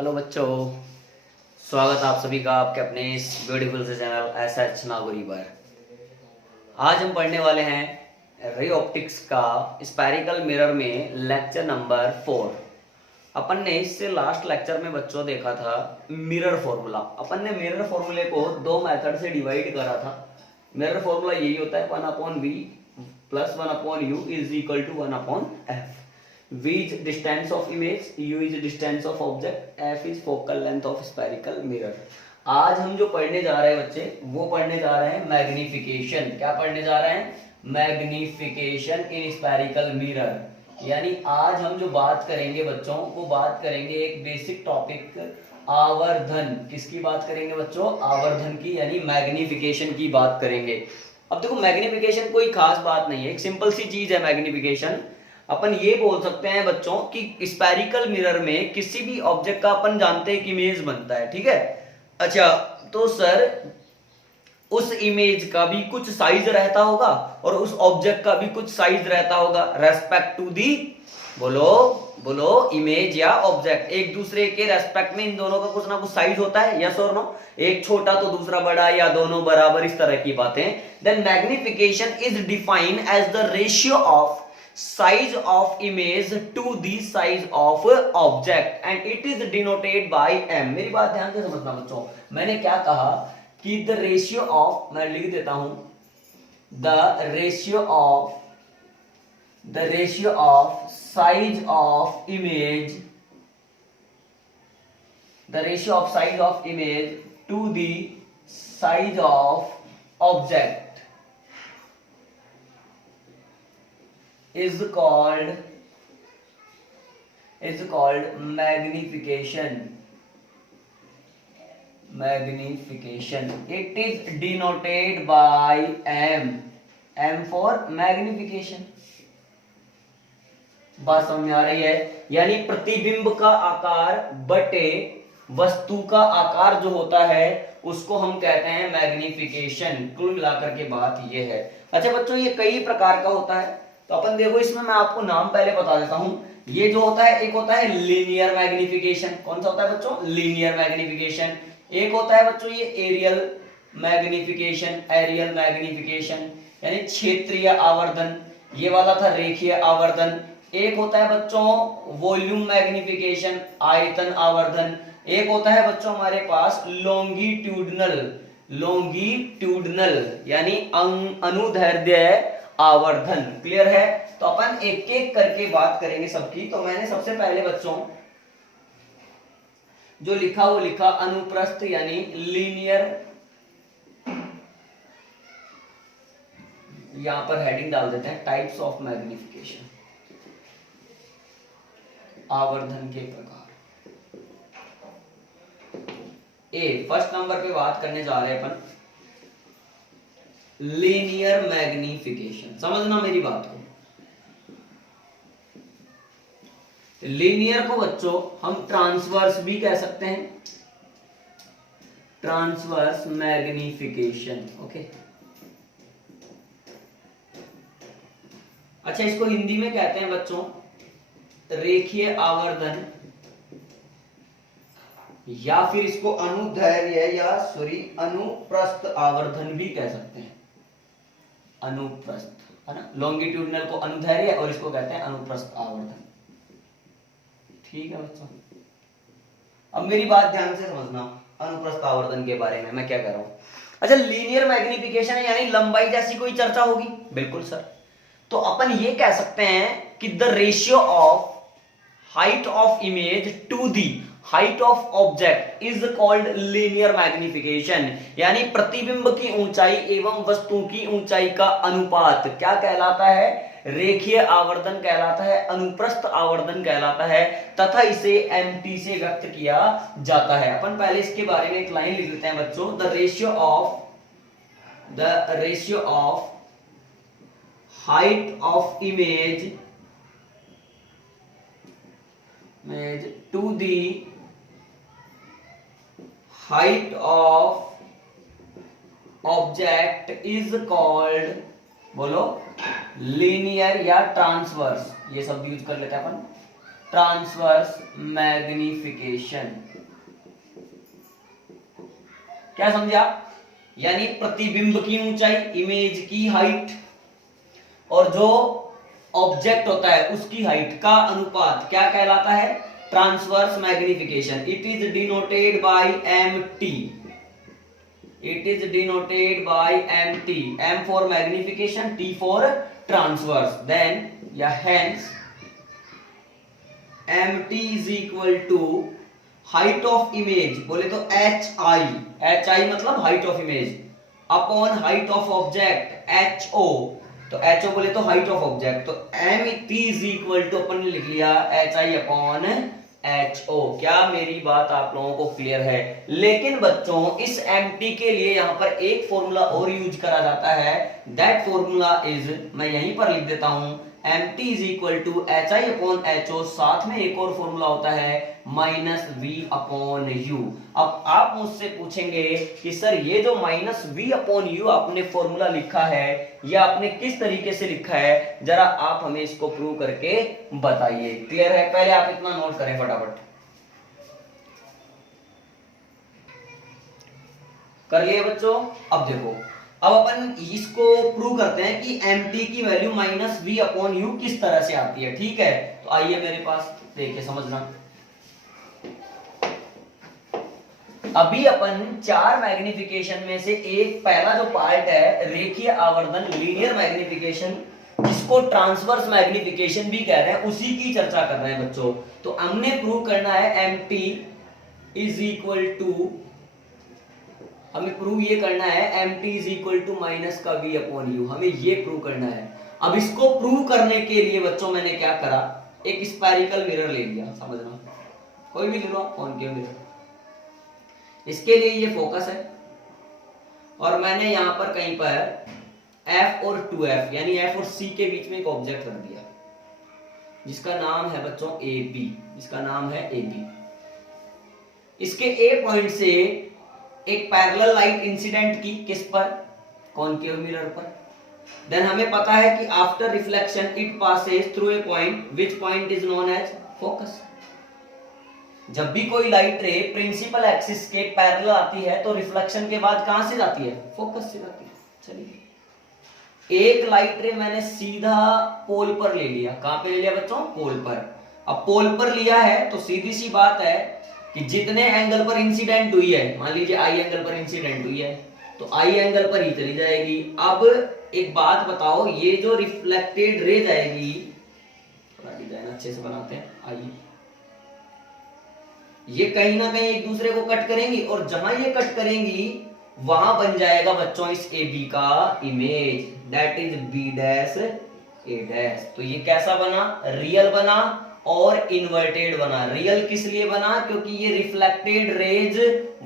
Hello बच्चों, स्वागत आप सभी का आपके अपने इस ब्यूटीफुल से चैनल एसएच नागौरी पर। आज हम पढ़ने वाले हैं रे ऑप्टिक्स का स्पेरिकल मिरर में लेक्चर नंबर 4। अपन ने इससे लास्ट लेक्चर में बच्चों देखा था मिरर फॉर्मूला। अपन ने मिरर फॉर्मूले को दो मेथड से डिवाइड करा था। मिरर फॉर्मूला यही होता है 1/v plus 1/u is equal to 1/f। V is distance of image, U is distance of object, F is focal length of spherical mirror। आज हम जो पढ़ने जा रहे हैं बच्चे, वो पढ़ने जा रहे हैं मैग्निफिकेशन। क्या पढ़ने जा रहे हैं? Magnification in spherical mirror. यानी आज हम जो बात करेंगे बच्चों, वो बात करेंगे एक बेसिक टॉपिक आवर्धन। किसकी बात करेंगे बच्चों? आवर्धन की, यानी मैग्निफिकेशन की बात करेंगे। अब देखो, मैग्निफिकेशन कोई खास बात नहीं है, एक सिंपल सी चीज है मैग्निफिकेशन। अपन ये बोल सकते हैं बच्चों कि स्पेरिकल मिरर में किसी भी ऑब्जेक्ट का अपन जानते हैं कि इमेज बनता है, ठीक है। अच्छा, तो सर उस इमेज का भी कुछ साइज रहता होगा और उस ऑब्जेक्ट का भी कुछ साइज रहता होगा रेस्पेक्ट टू दी, बोलो बोलो, इमेज या ऑब्जेक्ट। एक दूसरे के रेस्पेक्ट में इन दोनों का कुछ ना कुछ साइज होता है, यस और नो। एक छोटा तो दूसरा बड़ा या दोनों बराबर, इस तरह की बातें। Then magnification is defined as the ratio of size of image to the size of object and it is denoted by m। मेरी बात ध्यान से समझना बच्चों, मैंने क्या कहा कि the ratio of, मैं लिख देता हूं, the ratio of size of image, the ratio of size of image to the size of object is called magnification। It is denoted by m for magnification। बात समझ में आ रही है? यानी प्रतिबिंब का आकार बटे वस्तु का आकार जो होता है उसको हम कहते हैं मैग्निफिकेशन। कुल मिलाकर के बात ये है। अच्छा बच्चों, ये कई प्रकार का होता है, तो अपन देखो इसमें मैं आपको नाम पहले बता देता हूं। ये जो होता है, एक होता है लीनियर मैग्निफिकेशन। कौन सा होता है बच्चों? Linear magnification. एक होता है बच्चों ये एरियल मैग्निफिकेशन, यानी क्षेत्रीय आवर्धन। ये वाला था रेखीय आवर्धन। एक होता है बच्चों वॉल्यूम मैग्निफिकेशन, आयतन आवर्धन। एक होता है बच्चों हमारे पास लॉन्गिट्यूडनल यानी अनुदैर्ध्य आवर्धन। क्लियर है? तो अपन एक एक करके बात करेंगे सबकी। तो मैंने सबसे पहले बच्चों जो लिखा वो लिखा अनुप्रस्थ यानी लीनियर, यहां पर हेडिंग डाल देते हैं टाइप्स ऑफ मैग्निफिकेशन, आवर्धन के प्रकार। फर्स्ट नंबर पे बात करने जा रहे हैं अपन लीनियर मैग्निफिकेशन। समझना मेरी बात को। लीनियर को बच्चों हम ट्रांसवर्स भी कह सकते हैं, ट्रांसवर्स मैग्निफिकेशन। ओके, अच्छा, इसको हिंदी में कहते हैं बच्चों रेखीय आवर्धन, या फिर इसको अनुदैर्ध्य या अनुप्रस्थ आवर्धन भी कह सकते हैं। अनुप्रस्थ है ना, लॉन्गिट्यूडनल को अनुदैर्ध्य और इसको कहते हैं अनुप्रस्थ आवर्धन। ठीक है बच्चों, अब मेरी बात ध्यान से समझना अनुप्रस्थ आवर्धन के बारे में मैं क्या कर रहा हूं। अच्छा, लीनियर मैग्निफिकेशन है यानी लंबाई जैसी कोई चर्चा होगी? बिल्कुल सर। तो अपन ये कह सकते हैं कि the ratio of height of image to the height of object is called linear magnification. यानी प्रतिबिंब की ऊंचाई एवं वस्तु की ऊंचाई का अनुपात क्या कहलाता है? रेखीय आवर्धन कहलाता है, अनुप्रस्थ आवर्धन कहलाता है, तथा इसे mt से व्यक्त किया जाता है। अपन पहले इसके बारे में एक लाइन लिख लेते हैं बच्चों। The ratio of height of image to the height of object is called, बोलो, लीनियर या ट्रांसवर्स। ये शब्द यूज कर लेते हैं अपन। Transverse magnification. क्या समझे आप? यानी प्रतिबिंब की ऊंचाई, इमेज की हाइट और जो ऑब्जेक्ट होता है उसकी हाइट का अनुपात क्या कहलाता है? Transverse magnification. It is denoted bye MT। It is denoted by MT. M for magnification, T for transverse. Then hence MT is equal to height of image, बोले तो HI, HI मतलब height of image upon height of object HO, तो HO बोले तो height of object, तो MT is equal to अपन ने लिख लिया HI upon HO। क्या मेरी बात आप लोगों को क्लियर है? लेकिन बच्चों इस MT के लिए यहां पर एक फॉर्मूला और यूज करा जाता है। दैट फॉर्मूला इज, मैं यहीं पर लिख देता हूं, MT is equal to HI upon HO, साथ में एक और फॉर्मूला होता है -V अपॉन U। अब आप मुझसे पूछेंगे कि सर ये जो -V अपॉन U आपने फॉर्मूला लिखा है ये आपने किस तरीके से लिखा है, जरा आप हमें इसको प्रूव करके बताइए। क्लियर है? पहले आप इतना नोट करें फटाफट। कर लिए बच्चों? अब देखो, अब अपन इसको प्रूव करते हैं कि MT की वैल्यू -V अपॉन U किस तरह से आती है। ठीक है, तो आइए मेरे पास, देखिए समझना। अभी अपन 4 मैग्निफिकेशन में से एक पहला जो पार्ट है रेखीय आवर्धन, लीनियर मैग्निफिकेशन, जिसको ट्रांसवर्स मैग्निफिकेशन भी कह रहे हैं, उसी की चर्चा कर रहे हैं बच्चों। तो हमने प्रूव करना है MT इज इक्वल टू, हमें प्रूव ये करना है MT is equal to minus का V अपॉन U, हमें ये प्रूव करना है। अब इसको प्रूव करने के लिए बच्चों मैंने क्या करा, एक स्फेरिकल मिरर ले लिया, समझना, कोई भी ले लो आप, कॉनकेव मिरर। इसके लिए ये फोकस है और मैंने यहां पर कहीं पर F और 2F यानी F और C के बीच में एक ऑब्जेक्ट रख दिया जिसका नाम है बच्चों AB, जिसका नाम है AB। इसके A पॉइंट से एक पैरेलल लाइट इंसिडेंट की, किस पर? कॉनकेव मिरर पर। देन हमें पता है कि after reflection it passes through a point, which point is known as focus. जब भी कोई लाइट रे प्रिंसिपल एक्सिस के पैरेलल आती है तो रिफ्लेक्शन के बाद कहां से जाती है? फोकस से जाती है। चलिए, एक लाइट रे मैंने सीधा पोल पर ले लिया। कहां पे ले लिया बच्चों? पोल पर। अब पोल पर लिया है तो सीधी सी बात है कि जितने एंगल पर इंसिडेंट हुई है, मान लीजिए I एंगल पर इंसिडेंट हुई है तो I एंगल पर ही चली जाएगी। अब एक बात बताओ, ये जो रिफ्लेक्टेड रे जाएगी, थोड़ा डिजाइन अच्छे से बनाते हैं, आइए, ये कहीं ना कहीं एक दूसरे को कट करेंगी और जहां ये कट करेंगी वहां बन जाएगा बच्चों इस AB का image, that is B dash A dash. तो ये कैसा बना? रियल बना और इन्वर्टेड बना। रियल किस लिए बना? क्योंकि ये रिफ्लेक्टेड रेज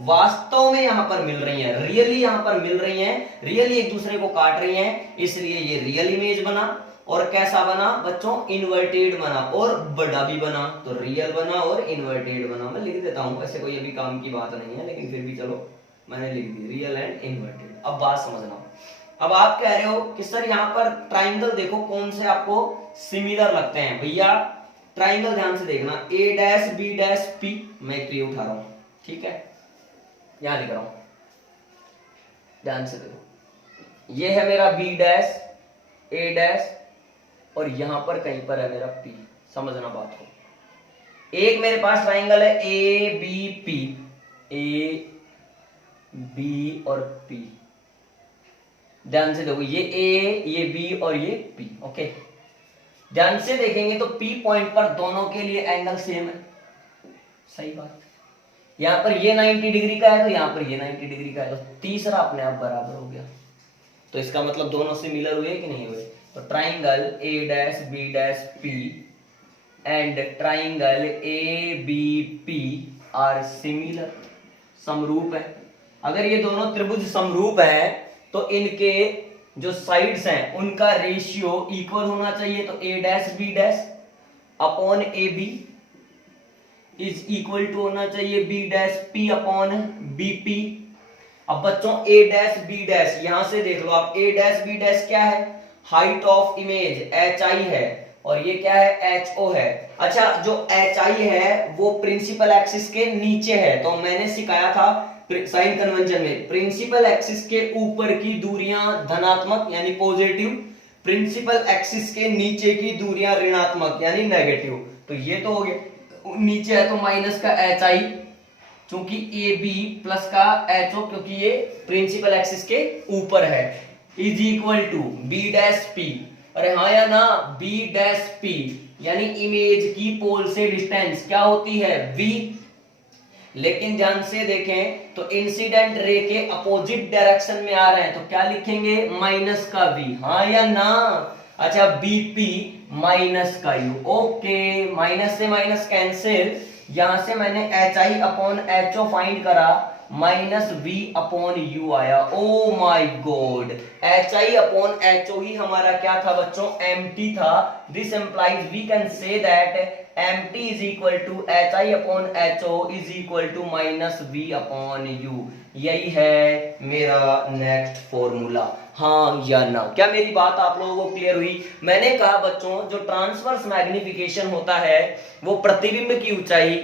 वास्तव में यहां पर मिल रही हैं, रियली यहां पर मिल रही हैं, रियली एक दूसरे को काट रही हैं, इसलिए ये रियल इमेज बना। और कैसा बना बच्चों? इन्वर्टेड बना और बड़ा भी बना, तो रियल बना और इन्वर्टेड बना। मैं लिख देता हूं, वैसे कोई अभी काम की बात नहीं है लेकिन फिर भी चलो मैंने लिख दी, रियल एंड इन्वर्टेड। अब बात समझना। अब आप कह रहे हो कि सर यहाँ पर ट्राइंगल देखो कौन से आपको सिमिलर लगते हैं। भैया ट्राइंगल ध्यान से देखना, A dash B dash P, मैं एक उठा रहा हूं, ठीक है, यहां लिख रहा हूं, ध्यान से देखो, ये है मेरा B डैश, A डैश और यहां पर कहीं पर है मेरा P। समझना बात को। एक मेरे पास ट्राइंगल है ABP, A B और P, ध्यान से देखो, ये A, ये B और ये P। ओके, ध्यान से देखेंगे तो P पॉइंट पर दोनों के लिए एंगल सेम है, सही बात। यहां पर ये 90 डिग्री का है तो यहां पर ये 90 डिग्री का है, तो तीसरा अपने आप बराबर हो गया। तो इसका मतलब दोनों सिमिलर हुए कि नहीं हुए? तो triangle A dash B dash P and triangle ABP are similar, समरूप है। अगर ये दोनों त्रिभुज समरूप है तो इनके जो साइड्स हैं उनका रेशियो इक्वल होना चाहिए। तो A dash B dash upon AB is equal to होना चाहिए B dash P upon BP। अब बच्चों A डैश B डैश, यहां से देख लो आप, A डैश B डैश क्या है? हाइट ऑफ इमेज HI है, और ये क्या है, HO है। अच्छा, जो HI है वो प्रिंसिपल एक्सिस के नीचे है, तो मैंने सिखाया था साइन कन्वेंशन में, प्रिंसिपल एक्सिस के ऊपर की दूरियां धनात्मक यानी पॉजिटिव, प्रिंसिपल एक्सिस के नीचे की दूरियां ऋणात्मक यानी नेगेटिव। तो ये तो हो गया, नीचे है तो माइनस का HI, क्योंकि ए बी प्लस का HO, क्योंकि ये प्रिंसिपल एक्सिस के ऊपर है, is equal to B dash P. अरे हाँ या ना, बी डैश पी यानी इमेज की पोल से डिस्टेंस क्या होती है, v। लेकिन ध्यान से देखें तो इंसिडेंट रे के अपोजिट डायरेक्शन में आ रहे हैं, तो क्या लिखेंगे, माइनस का v, हाँ या ना। अच्छा, बीपी माइनस का यू, ओके, माइनस से माइनस कैंसिल, यहां से मैंने H I upon H O find करा, माइनस वी अपॉन यू आया। Oh my god, H I upon H O ही हमारा क्या था बच्चों, एम टी था। This implies we can say that M T is equal to H I upon H O is equal to minus V upon U. यही है मेरा next formula, हाँ या ना। क्या मेरी बात आप लोगों को क्लियर हुई? मैंने कहा बच्चों, जो ट्रांसवर्स मैग्निफिकेशन होता है वो प्रतिबिंब की ऊंचाई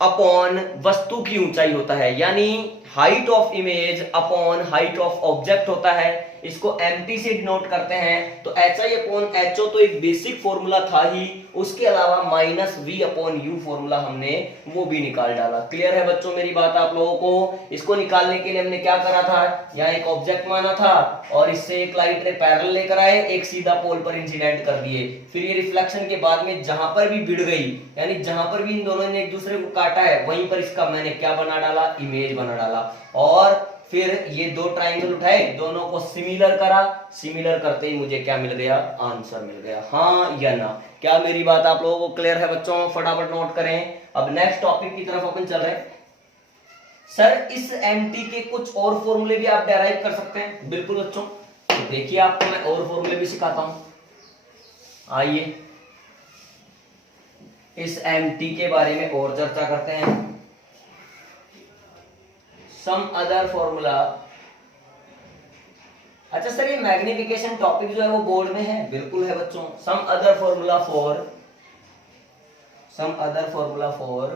अपॉन वस्तु की ऊंचाई होता है, यानी height of image upon height of object होता है। इसको एमटी से डिनोट करते हैं। तो H I upon H O तो एक बेसिक फॉर्मूला था ही, उसके अलावा minus V upon U formula हमने वो भी निकाल डाला। क्लियर है बच्चों मेरी बात आप लोगों को? इसको निकालने के लिए हमने क्या करा था, यहाँ एक ऑब्जेक्ट माना था और इससे एक लाइट रे पैरेलल लेकर आए, एक सीधा पोल पर इंसिडेंट कर दिए। फिर ये रिफ्लेक्शन के बाद में जहां पर भी भिड़ गई, यानी जहां पर भी इन दोनों ने एक दूसरे को काटा है, वहीं पर इसका मैंने क्या बना डाला, इमेज बना डाला। और फिर ये दो ट्राइंगल उठाए, दोनों को सिमिलर करा, सिमिलर करते ही मुझे क्या मिल गया, आंसर मिल गया, हाँ या ना। क्या मेरी बात आप लोगों को क्लियर है बच्चों? फटाफट नोट करें। अब नेक्स्ट टॉपिक की तरफ अपन चल रहे हैं। सर इस एमटी के कुछ और फॉर्मूले भी आप डेराइव कर सकते हैं। बिल्कुल बच्चों, तो देखिए आपको मैं और फॉर्मूले भी सिखाता हूं। आइए इस एमटी के बारे में और चर्चा करते हैं। Some other formula. अच्छा सर, ये मैग्निफिकेशन टॉपिक जो है वो बोर्ड में है? बिल्कुल है बच्चों। Some other formula for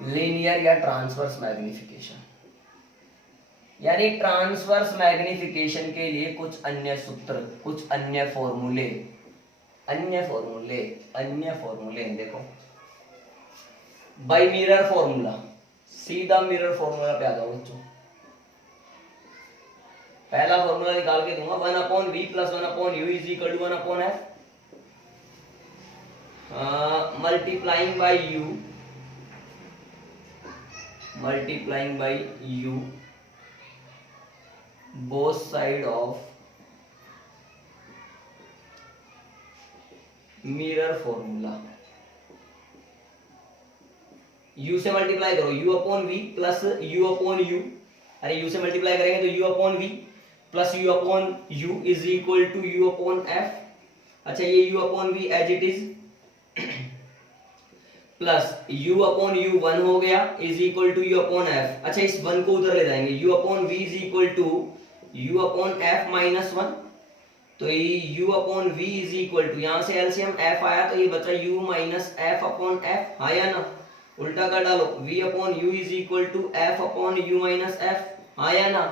linear या ट्रांसवर्स मैग्निफिकेशन, यानी ट्रांसवर्स मैग्निफिकेशन के लिए कुछ अन्य सूत्र, कुछ अन्य फॉर्मूले देखो, बाय मिरर फॉर्मूला। सीधा मिरर फॉर्मूला पे आ जाओ बच्चों। पहला फॉर्मूला निकाल के दूंगा, 1 upon V plus 1 upon U is equal to 1 upon F multiplying by U both side of mirror formula. u से मल्टीप्लाई करो, u upon v plus u upon u, अरे u से मल्टीप्लाई करेंगे तो u upon v plus u upon u is equal to u upon f। अच्छा, ये u upon v as it is plus u upon u 1 हो गया is equal to u upon f। अच्छा, इस 1 को उधर ले जाएंगे, u upon v is equal to u upon f minus 1। तो ये u upon v is equal to, यहां से एलसीएम f आया तो ये बचा u minus f upon f, हाँ या ना? उल्टा कर डालो, v upon u is equal to f upon u minus f, हाँ या ना?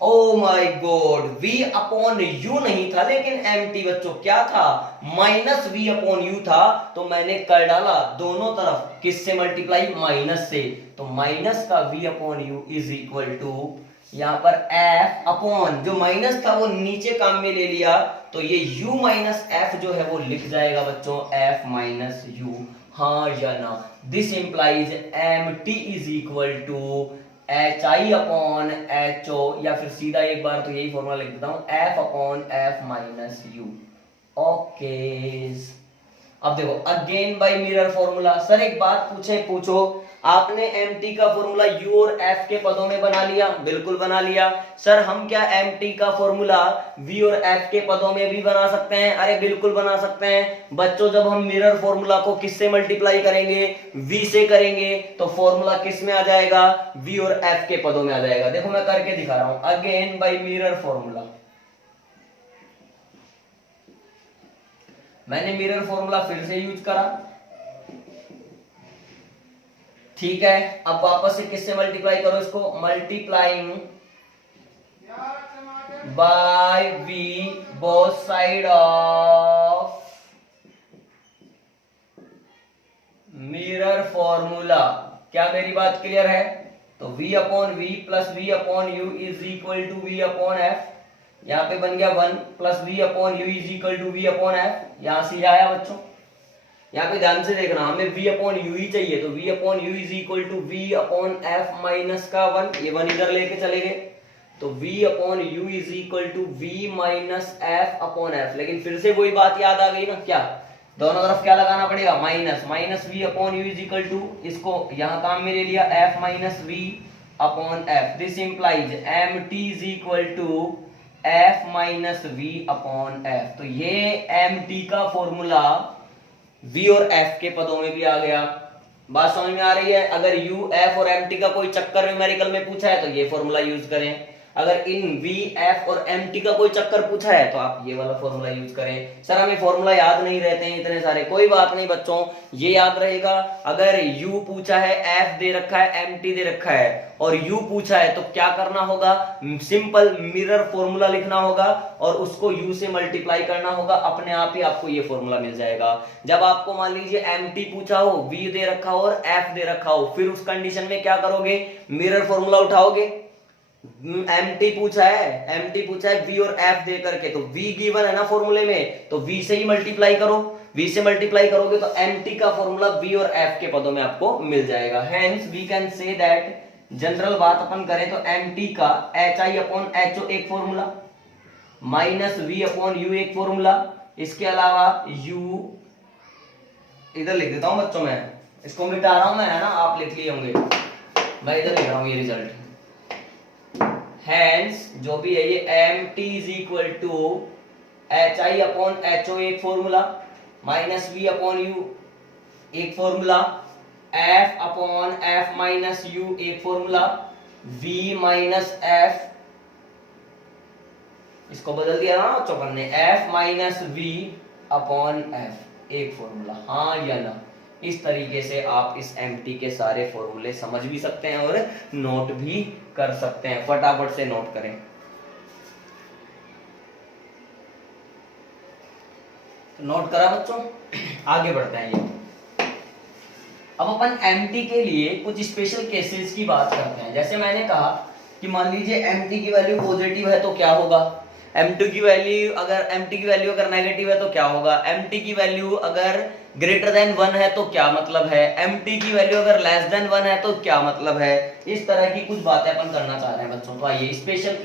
Oh my god, v upon u नहीं था लेकिन mt बच्चों क्या था, माइनस v अपॉन u था। तो मैंने कर डाला दोनों तरफ, किससे मल्टीप्लाई, माइनस से। तो माइनस का v upon u is equal to, यहाँ पर f अपॉन, जो माइनस था वो नीचे काम में ले लिया, तो ये u माइनस f जो है वो लिख जाएगा बच्चों f माइनस u, हाँ या ना? This implies mt is equal to H I upon H O, या फिर सीधा एक बार तो यही फॉर्मूला लिख देता हूं, f upon f minus U. Okay, अब देखो again by mirror formula. Sir एक बात पूछो, आपने mt का फॉर्मूला u और f के पदों में बना लिया? बिल्कुल बना लिया। सर हम क्या mt का फॉर्मूला v और f के पदों में भी बना सकते हैं? अरे बिल्कुल बना सकते हैं बच्चों। जब हम मिरर फॉर्मूला को किससे मल्टीप्लाई करेंगे, v से करेंगे, तो फॉर्मूला किस में आ जाएगा, v और f के पदों में आ जाएगा। देखो मैं करके दिखा रहा हूं, अगेन बाय मिरर फॉर्मूला। मैंने मिरर फॉर्मूला फिर से यूज करा, ठीक है। अब वापस से किससे मल्टीप्लाई करो इसको, multiplying by V both side of mirror formula. क्या मेरी बात क्लियर है? तो v upon V plus V upon U is equal to V upon F. यहाँ पे बन गया 1 plus V upon U is equal to V upon F. यहां से आया बच्चों, यहाँ पे ध्यान से देखना, हमें v अपॉन यू ही चाहिए, तो v upon U is equal to V upon F minus का 1, ये 1 इधर लेके चले गए, तो v upon U is equal to V minus F upon F. लेकिन फिर से वही बात याद आ गई ना, क्या दोनों तरफ क्या लगाना पड़ेगा, minus, minus V upon U is equal to, इसको यहां काम में ले लिया F minus V upon F. This implies M T is equal to F minus V upon F. तो ये एम टी का फॉर्मूला v और f के पदों में भी आ गया। बात समझ में आ रही है? अगर u, f और mt का कोई चक्कर न्यूमेरिकल में पूछा है तो ये फॉर्मूला यूज करें, अगर इन v, f और mt का कोई चक्कर पूछा है तो आप ये वाला फॉर्मूला यूज करें। सर हमें फॉर्मूला याद नहीं रहते हैं इतने सारे, कोई बात नहीं बच्चों, ये याद रहेगा। अगर u पूछा है, f दे रखा है, mt दे रखा है और u पूछा है तो क्या करना होगा, सिंपल मिरर फॉर्मूला लिखना होगा और उसको u से मल्टीप्लाई करना होगा, अपने आप ही आपको ये फॉर्मूला मिल जाएगा। जब आपको मान लीजिए mt पूछा हो, v दे रखा हो और f दे रखा हो, फिर उस कंडीशन में क्या करोगे, मिरर फॉर्मूला उठाओगे। mt पूछा है v और f दे करके, तो v गिवन है ना फॉर्मूले में, तो v से ही मल्टीप्लाई करो, v से मल्टीप्लाई करोगे तो mt का फॉर्मूला v और f के पदों में आपको मिल जाएगा। Hence we can say that, general बात अपन करें तो mt का hi अपॉन ho एक formula, minus v upon u एक फॉर्मूला, इसके अलावा u इधर लिख देता हूं बच्चों, मैं इसको मिटा रहा हूं मैं, है ना, आप लिख लिए होंगे, मैं इधर लिख रहा हूं ये रिजल्ट। Hence जो भी है ये mt is equal to hi upon ho एक formula, minus v upon u एक formula, f upon f minus u एक फॉर्मूला, v माइनस f, इसको बदल दिया ना चौपन ने, f minus v upon f एक फॉर्मूला। हाँ या ना? इस तरीके से आप इस mt के सारे फॉर्मूले समझ भी सकते हैं और नोट भी कर सकते हैं। फटाफट से नोट करें। तो नोट करा बच्चों, आगे बढ़ते हैं। ये अब अपन mt के लिए कुछ स्पेशल केसेस की बात करते हैं। जैसे मैंने कहा कि मान लीजिए mt की वैल्यू पॉजिटिव है तो क्या होगा, mt की वैल्यू अगर नेगेटिव है तो क्या होगा, mt की वैल्यू अगर ग्रेटर देन 1 है तो क्या मतलब है, mt की वैल्यू अगर लेस देन 1 है तो क्या मतलब है। इस तरह की कुछ बातें अपन करना चाह रहे हैं बच्चों। तो आइए स्पेशल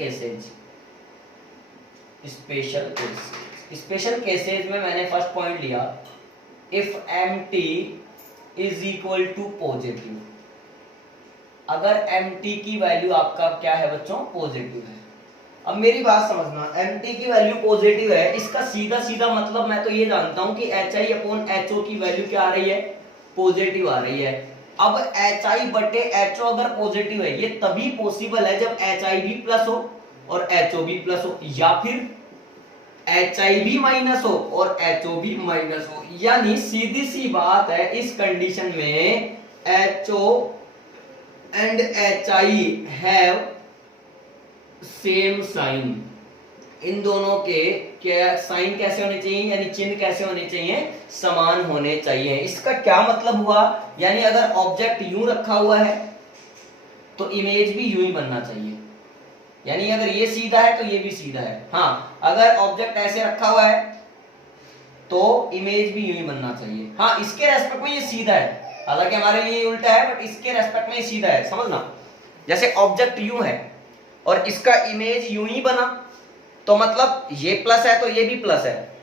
केसेज में मैंने फर्स्ट पॉइंट लिया, if mt is equal to positive, अगर mt की वैल्यू आपका क्या है बच्चों, पॉजिटिव है। अब मेरी बात समझना, mt की वैल्यू पॉजिटिव है, इसका सीधा सीधा मतलब मैं तो ये जानता हूं कि hi अपॉन ho की वैल्यू क्या आ रही है, पॉजिटिव आ रही है। अब hi बटे ho अगर पॉजिटिव है, ये तभी पॉसिबल है जब hi भी प्लस हो और ho भी प्लस हो, या फिर hi भी माइनस हो और ho भी माइनस हो। यानी सीधी सी बात है, इस कंडीशन में ho and hi have same sign, इन दोनों के क्या साइन कैसे होने चाहिए, यानी चिन्ह कैसे होने चाहिए, समान होने चाहिए। इसका क्या मतलब हुआ, यानी अगर ऑब्जेक्ट यूं रखा हुआ है तो इमेज भी यूं ही बनना चाहिए, यानी अगर ये सीधा है तो ये भी सीधा है। हाँ, अगर ऑब्जेक्ट ऐसे रखा हुआ है तो इमेज भी यूं ही बनना चाहिए। हाँ, इसके रेस्पेक्ट में ये सीधा है, हालांकि हमारे लिए उल्टा है, बट इसके रेस्पेक्ट में ये सीधा है, समझना। जैसे ऑब्जेक्ट यूं है और इसका इमेज यूं ही बना तो मतलब ये प्लस है तो ये भी प्लस है।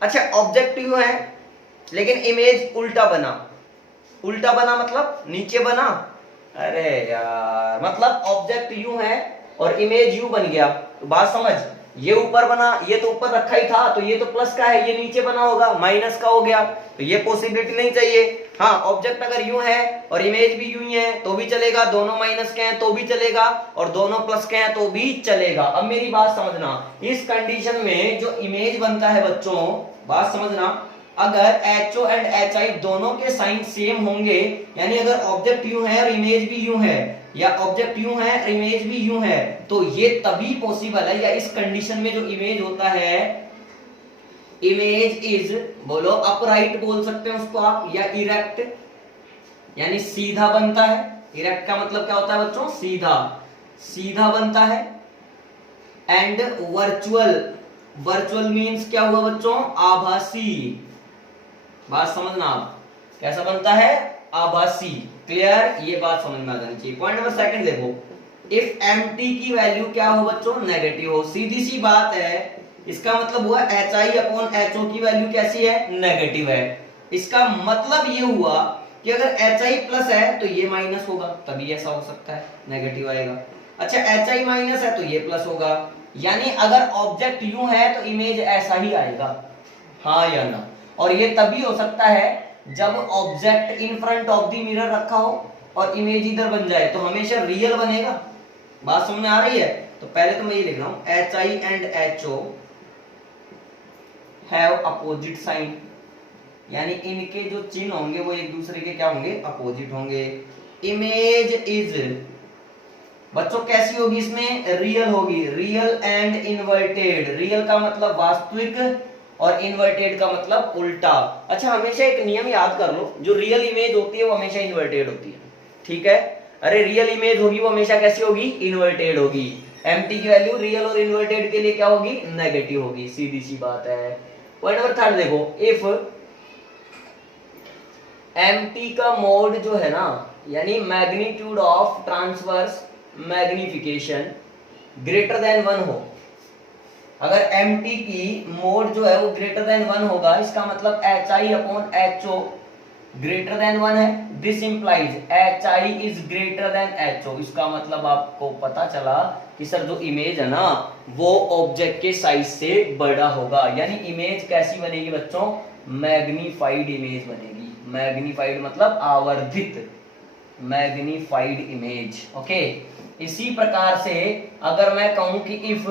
अच्छा, ऑब्जेक्ट यूं है लेकिन इमेज उल्टा बना मतलब नीचे बना, अरे यार, मतलब ऑब्जेक्ट यूं है और इमेज यूं बन गया, तो बात समझ, ये ऊपर बना, ये तो ऊपर रखा ही था तो ये तो प्लस का है, ये नीचे बना होगा माइनस का हो गया, तो ये पॉसिबिलिटी नहीं चाहिए। हाँ, ऑब्जेक्ट अगर यूं है और इमेज भी यूं ही है तो भी चलेगा, दोनों माइनस के हैं तो भी चलेगा और दोनों प्लस के हैं तो भी चलेगा। अब मेरी बात समझना, इस कंडीशन में जो इमेज बनता है बच्चों, बात समझना, अगर HO एंड HI दोनों के साइन सेम होंगे, यानी अगर ऑब्जेक्ट यूं है और इमेज भी यूं है, या ऑब्जेक्ट यूं है और इमेज भी यूं है, तो ये तभी पॉसिबल है, या इस कंडीशन में जो इमेज होता है, इमेज इज, बोलो अपराइट बोल सकते हैं उसको आप, या इरेक्ट, यानी सीधा बनता है। इरेक्ट का मतलब क्या होता है बच्चों? सीधा, सीधा बनता है। एंड वर्चुअल, वर्चुअल मीन्स क्या हुआ बच्चों? आभासी। बात समझना आप, कैसा बनता है? आभासी। क्लियर? ये बात समझ में आ जानी चाहिए। पॉइंट नंबर सेकंड देखो, इफ एम्प्टी की वैल्यू क्या हो बच्चों? नेगेटिव हो। सीधी सी बात है, इसका मतलब हुआ HI अपॉन HO की वैल्यू कैसी है? नेगेटिव है। इसका मतलब ये हुआ कि अगर HI प्लस है तो ये माइनस होगा, तभी ऐसा हो सकता है, नेगेटिव आएगा। अच्छा, HI माइनस है तो ये प्लस होगा, यानी अगर ऑब्जेक्ट यूं है तो इमेज ऐसा ही आएगा, हाँ या ना? और ये तभी हो सकता है जब object in front of the mirror रखा हो और इमेज इधर बन जाए, तो हमेशा रियल बनेगा। बात समझ में आ रही है? तो पहले तो मैं ये लिख रहा हूं, HI and HO have opposite sign, यानी इनके जो चिन्ह होंगे वो एक दूसरे के क्या होंगे? अपोजिट होंगे। इमेज इज बच्चों कैसी होगी? इसमें रियल होगी, रियल एंड इन्वर्टेड। रियल का मतलब वास्तविक और इन्वर्टेड का मतलब उल्टा। अच्छा, हमेशा एक नियम याद कर लो, जो रियल इमेज होती है वो हमेशा इन्वर्टेड होती है, ठीक है? अरे रियल इमेज होगी वो हमेशा कैसी होगी? इन्वर्टेड होगी। एम्प्टी की वैल्यू रियल और इन्वर्टेड के लिए क्या होगी? नेगेटिव होगी, सीधी सी बात है। पॉइंट नंबर थर्ड देखो, इफ एम्प्टी का मोड जो है ना, यानी magnitude of transverse magnification greater than 1 हो, अगर एम्प्टी की मोड जो है वो ग्रेटर देन 1 होगा, इसका मतलब HI upon HO greater than 1 है। This implies HI is greater than HO। इसका मतलब आपको पता चला कि सर जो इमेज है ना वो ऑब्जेक्ट के साइज से बड़ा होगा, यानी इमेज कैसी बनेगी बच्चों? मैग्नीफाइड इमेज बनेगी। मैग्नीफाइड मतलब आवर्धित, मैग्नीफाइड इमेज। ओके, इसी प्रकार से अगर मैं कहूं कि if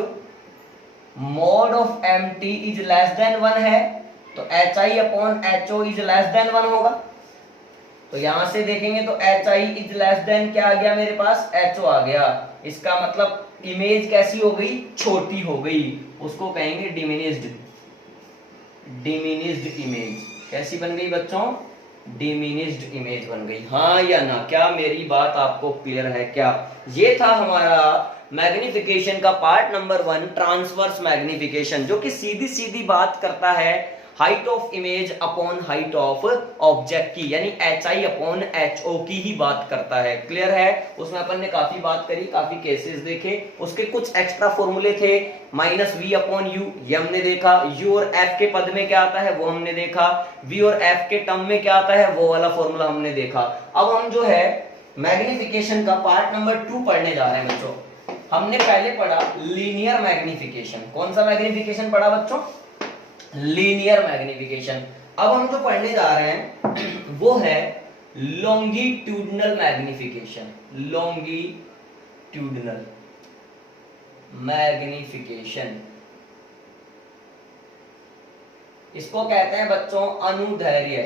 mode of empty is less than 1 है, तो HI upon HO is less than 1 होगा। तो यहां से देखेंगे तो HI इज लेस देन क्या आ गया मेरे पास? HO आ गया। इसका मतलब इमेज कैसी हो गई? छोटी हो गई, उसको कहेंगे डिमिनिश्ड। डिमिनिश्ड इमेज कैसी बन गई बच्चों? डिमिनिश्ड इमेज बन गई, हाँ या ना? क्या मेरी बात आपको क्लियर है क्या? ये था हमारा मैग्निफिकेशन का पार्ट नंबर 1, ट्रांसवर्स मैग्निफिकेशन, जो कि सीधी सीधी बात करता है height of image upon height of object की, यानी HI अपॉन HO की ही बात करता है। क्लियर है? उसमें अपन ने काफी बात करी, काफी केसेस देखे, उसके कुछ एक्स्ट्रा फॉर्मूले थे, -V अपॉन U ये हमने देखा, U और F के पद में क्या आता है वो हमने देखा, V और F के टर्म में क्या आता है वो वाला फॉर्मूला हमने देखा। अब हम जो है मैग्निफिकेशन का पार्ट नंबर 2 पढ़ने जा रहे हैं बच्चों। हमने पहले पढ़ा लीनियर मैग्निफिकेशन। कौन सा मैग्निफिकेशन पढ़ा बच्चों? Linear magnification. अब हम जो पढ़ने जा रहे हैं वो है लॉन्गिट्यूडनल मैग्निफिकेशन। लॉन्गिट्यूडनल मैग्निफिकेशन, इसको कहते हैं बच्चों अनुदैर्ध्य,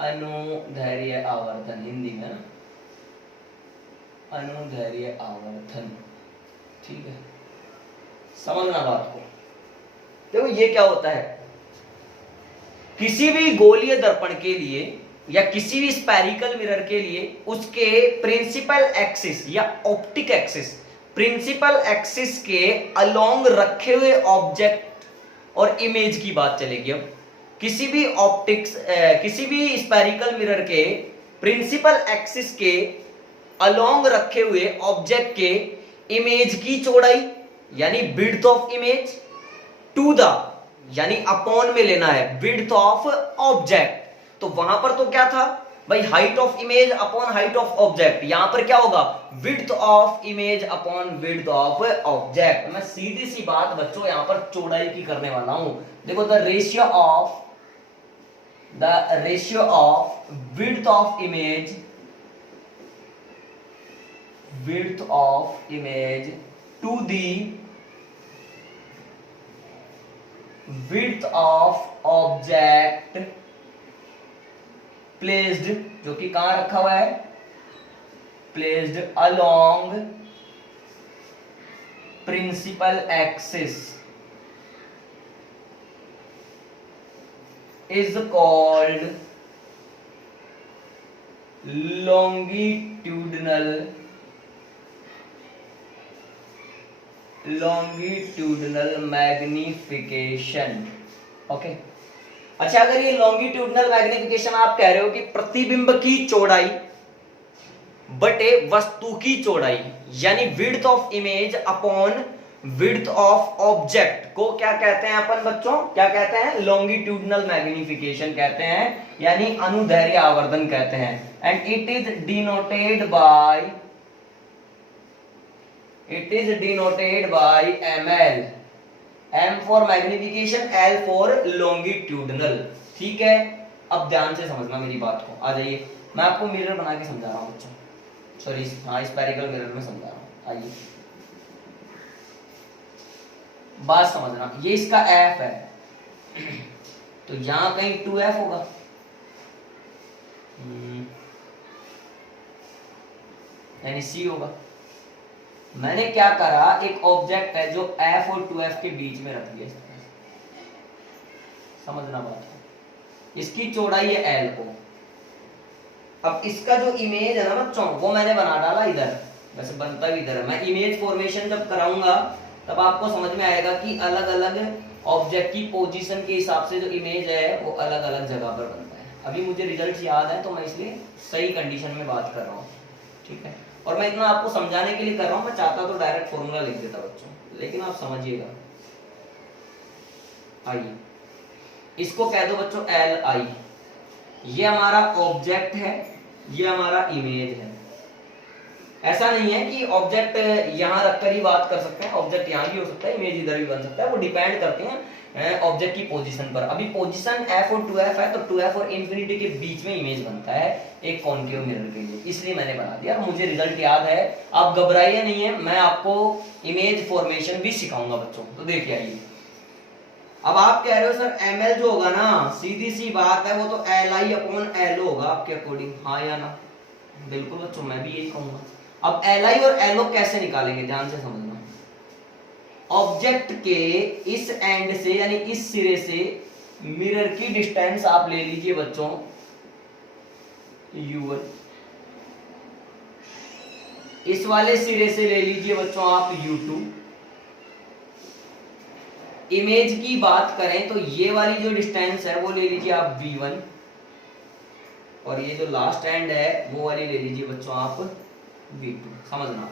अनुदैर्ध्य आवर्धन, हिंदी में ना अनुदैर्ध्य आवर्धन, ठीक है? समझना बात को। देखो ये क्या होता है, किसी भी गोलीय दर्पण के लिए या किसी भी स्फेरिकल मिरर के लिए उसके प्रिंसिपल एक्सिस या ऑप्टिक एक्सिस, प्रिंसिपल एक्सिस के अलोंग रखे हुए ऑब्जेक्ट और इमेज की बात चलेगी। अब किसी भी ऑप्टिक्स किसी भी स्फेरिकल मिरर के प्रिंसिपल एक्सिस के अलोंग रखे हुए ऑब्जेक्ट के इमेज की चौड़ाई यानी width of image to the, यानी अपॉन में लेना है विड्थ ऑफ ऑब्जेक्ट। तो वहां पर तो क्या था भाई? Height of image upon height of object. यहां पर क्या होगा? Width of image upon width of object. मैं सीधी सी बात बच्चों यहां पर चौड़ाई की करने वाला हूं। देखो the ratio of width of image, width of image to the width of object placed, जो कि कहां रखा हुआ है, placed along principal axis is called longitudinal magnification. Okay, अच्छा, अगर ये लॉन्गिट्यूडनल मैग्निफिकेशन आप कह रहे हो कि प्रतिबिंब की चौड़ाई बटे वस्तु की चौड़ाई, यानी width of image upon width of object को क्या कहते हैं अपन बच्चों, क्या कहते हैं, लॉन्गिट्यूडनल मैग्निफिकेशन कहते हैं, यानी अनुदैर्ध्य आवर्धन कहते हैं। And it is denoted bye ml, m for magnification, l for longitudinal. ठीक है, अब ध्यान से समझना मेरी बात को, आ जाइए, मैं आपको मिरर बना के समझा रहा हूं बच्चों, सॉरी हाँ स्फेरिकल मिरर में समझा रहा हूं। आइए बात समझना, ये इसका f है, तो यहां कहीं 2f होगा, यानी c होगा। मैंने क्या करा, एक ऑब्जेक्ट है जो f और 2f के बीच में रख दिया, समझना बात है, इसकी चौड़ाई है l को। अब इसका जो इमेज है ना बच्चों, वो मैंने बना डाला इधर, वैसे बनता भी इधर है। मैं इमेज फॉर्मेशन जब कराऊंगा तब आपको समझ में आएगा कि अलग अलग ऑब्जेक्ट की पोजीशन के हिसाब से जो इमेज है वो अलग अलग जगह पर बनता है। अभी मुझे रिजल्ट याद है तो मैं इसलिए सही कंडीशन में बात कर रहा हूँ, ठीक है। और मैं इतना आपको समझाने के लिए कर रहा हूँ, मैं चाहता तो डायरेक्ट फॉर्मूला लिख देता बच्चों, लेकिन आप समझिएगा। आइए इसको कह दो बच्चों Li, ये हमारा ऑब्जेक्ट है, ये हमारा इमेज है। ऐसा नहीं है कि ऑब्जेक्ट यहां रखकर ही बात कर सकते हैं, ऑब्जेक्ट यहां भी हो सकता है, इमेज इधर भी बन सकता है, वो डिपेंड करते हैं ऑब्जेक्ट की पोजीशन पर। अभी पोजीशन f और 2f है, तो 2f और इंफिनिटी के बीच में इमेज बनता है एक कॉनकेव मिरर के लिए, इसलिए मैंने बना दिया। मुझे रिजल्ट याद है, आप घबराइए नहीं है, मैं आपको इमेज फॉर्मेशन भी सिखाऊंगा बच्चों, तो देखिए। आइए अब आप कह रहे हो सर ml जो होगा ना, सीधी सी बात है, वो तो li अपॉन lo होगा आपके अकॉर्डिंग, हाँ या ना? बिल्कुल बच्चों, मैं भी यही कहूंगा। अब li और lo कैसे निकालेंगे, ध्यान से समझना। ऑब्जेक्ट के इस एंड से यानी इस सिरे से मिरर की डिस्टेंस आप ले लीजिए बच्चों u1, इस वाले सिरे से ले लीजिए बच्चों आप u2। इमेज की बात करें तो ये वाली जो डिस्टेंस है वो ले लीजिए आप v1, और ये जो लास्ट एंड है वो वाली ले लीजिए बच्चों आप v2, समझना।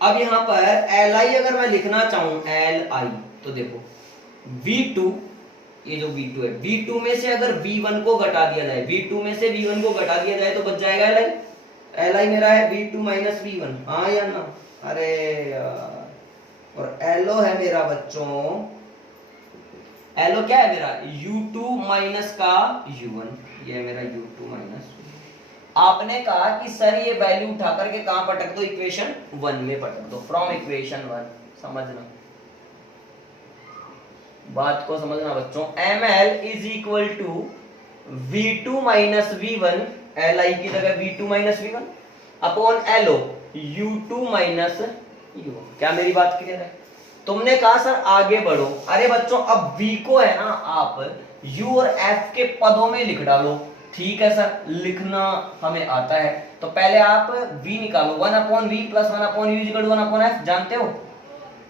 अब यहां पर li अगर मैं लिखना चाहूं li, तो देखो v2, ये जो v2 है, v2 में से अगर v1 को घटा दिया जाए, v2 में से v1 को घटा दिया जाए तो बच जाएगा li मेरा है v2 माइनस v1, हाँ या ना? अरे यार, और lo है मेरा बच्चों, lo क्या है मेरा, u2 माइनस का u1, ये है मेरा u2 माइनस। आपने कहा कि सर ये वैल्यू उठा करके कहां पटक दो, इक्वेशन 1 में पटक दो, फ्रॉम इक्वेशन 1, समझना बात को, समझना बच्चों। ml is equal to v2 minus v1, li की जगह v2 minus v1 upon lo u2 minus u1। क्या मेरी बात क्लियर है? तुमने कहा सर आगे बढ़ो, अरे बच्चों अब v को है ना आप u और f के पदों में लिख डालो, ठीक है सर, लिखना हमें आता है। तो पहले आप v निकालो, 1 upon v plus 1 upon u equal to 1 upon f, जानते हो?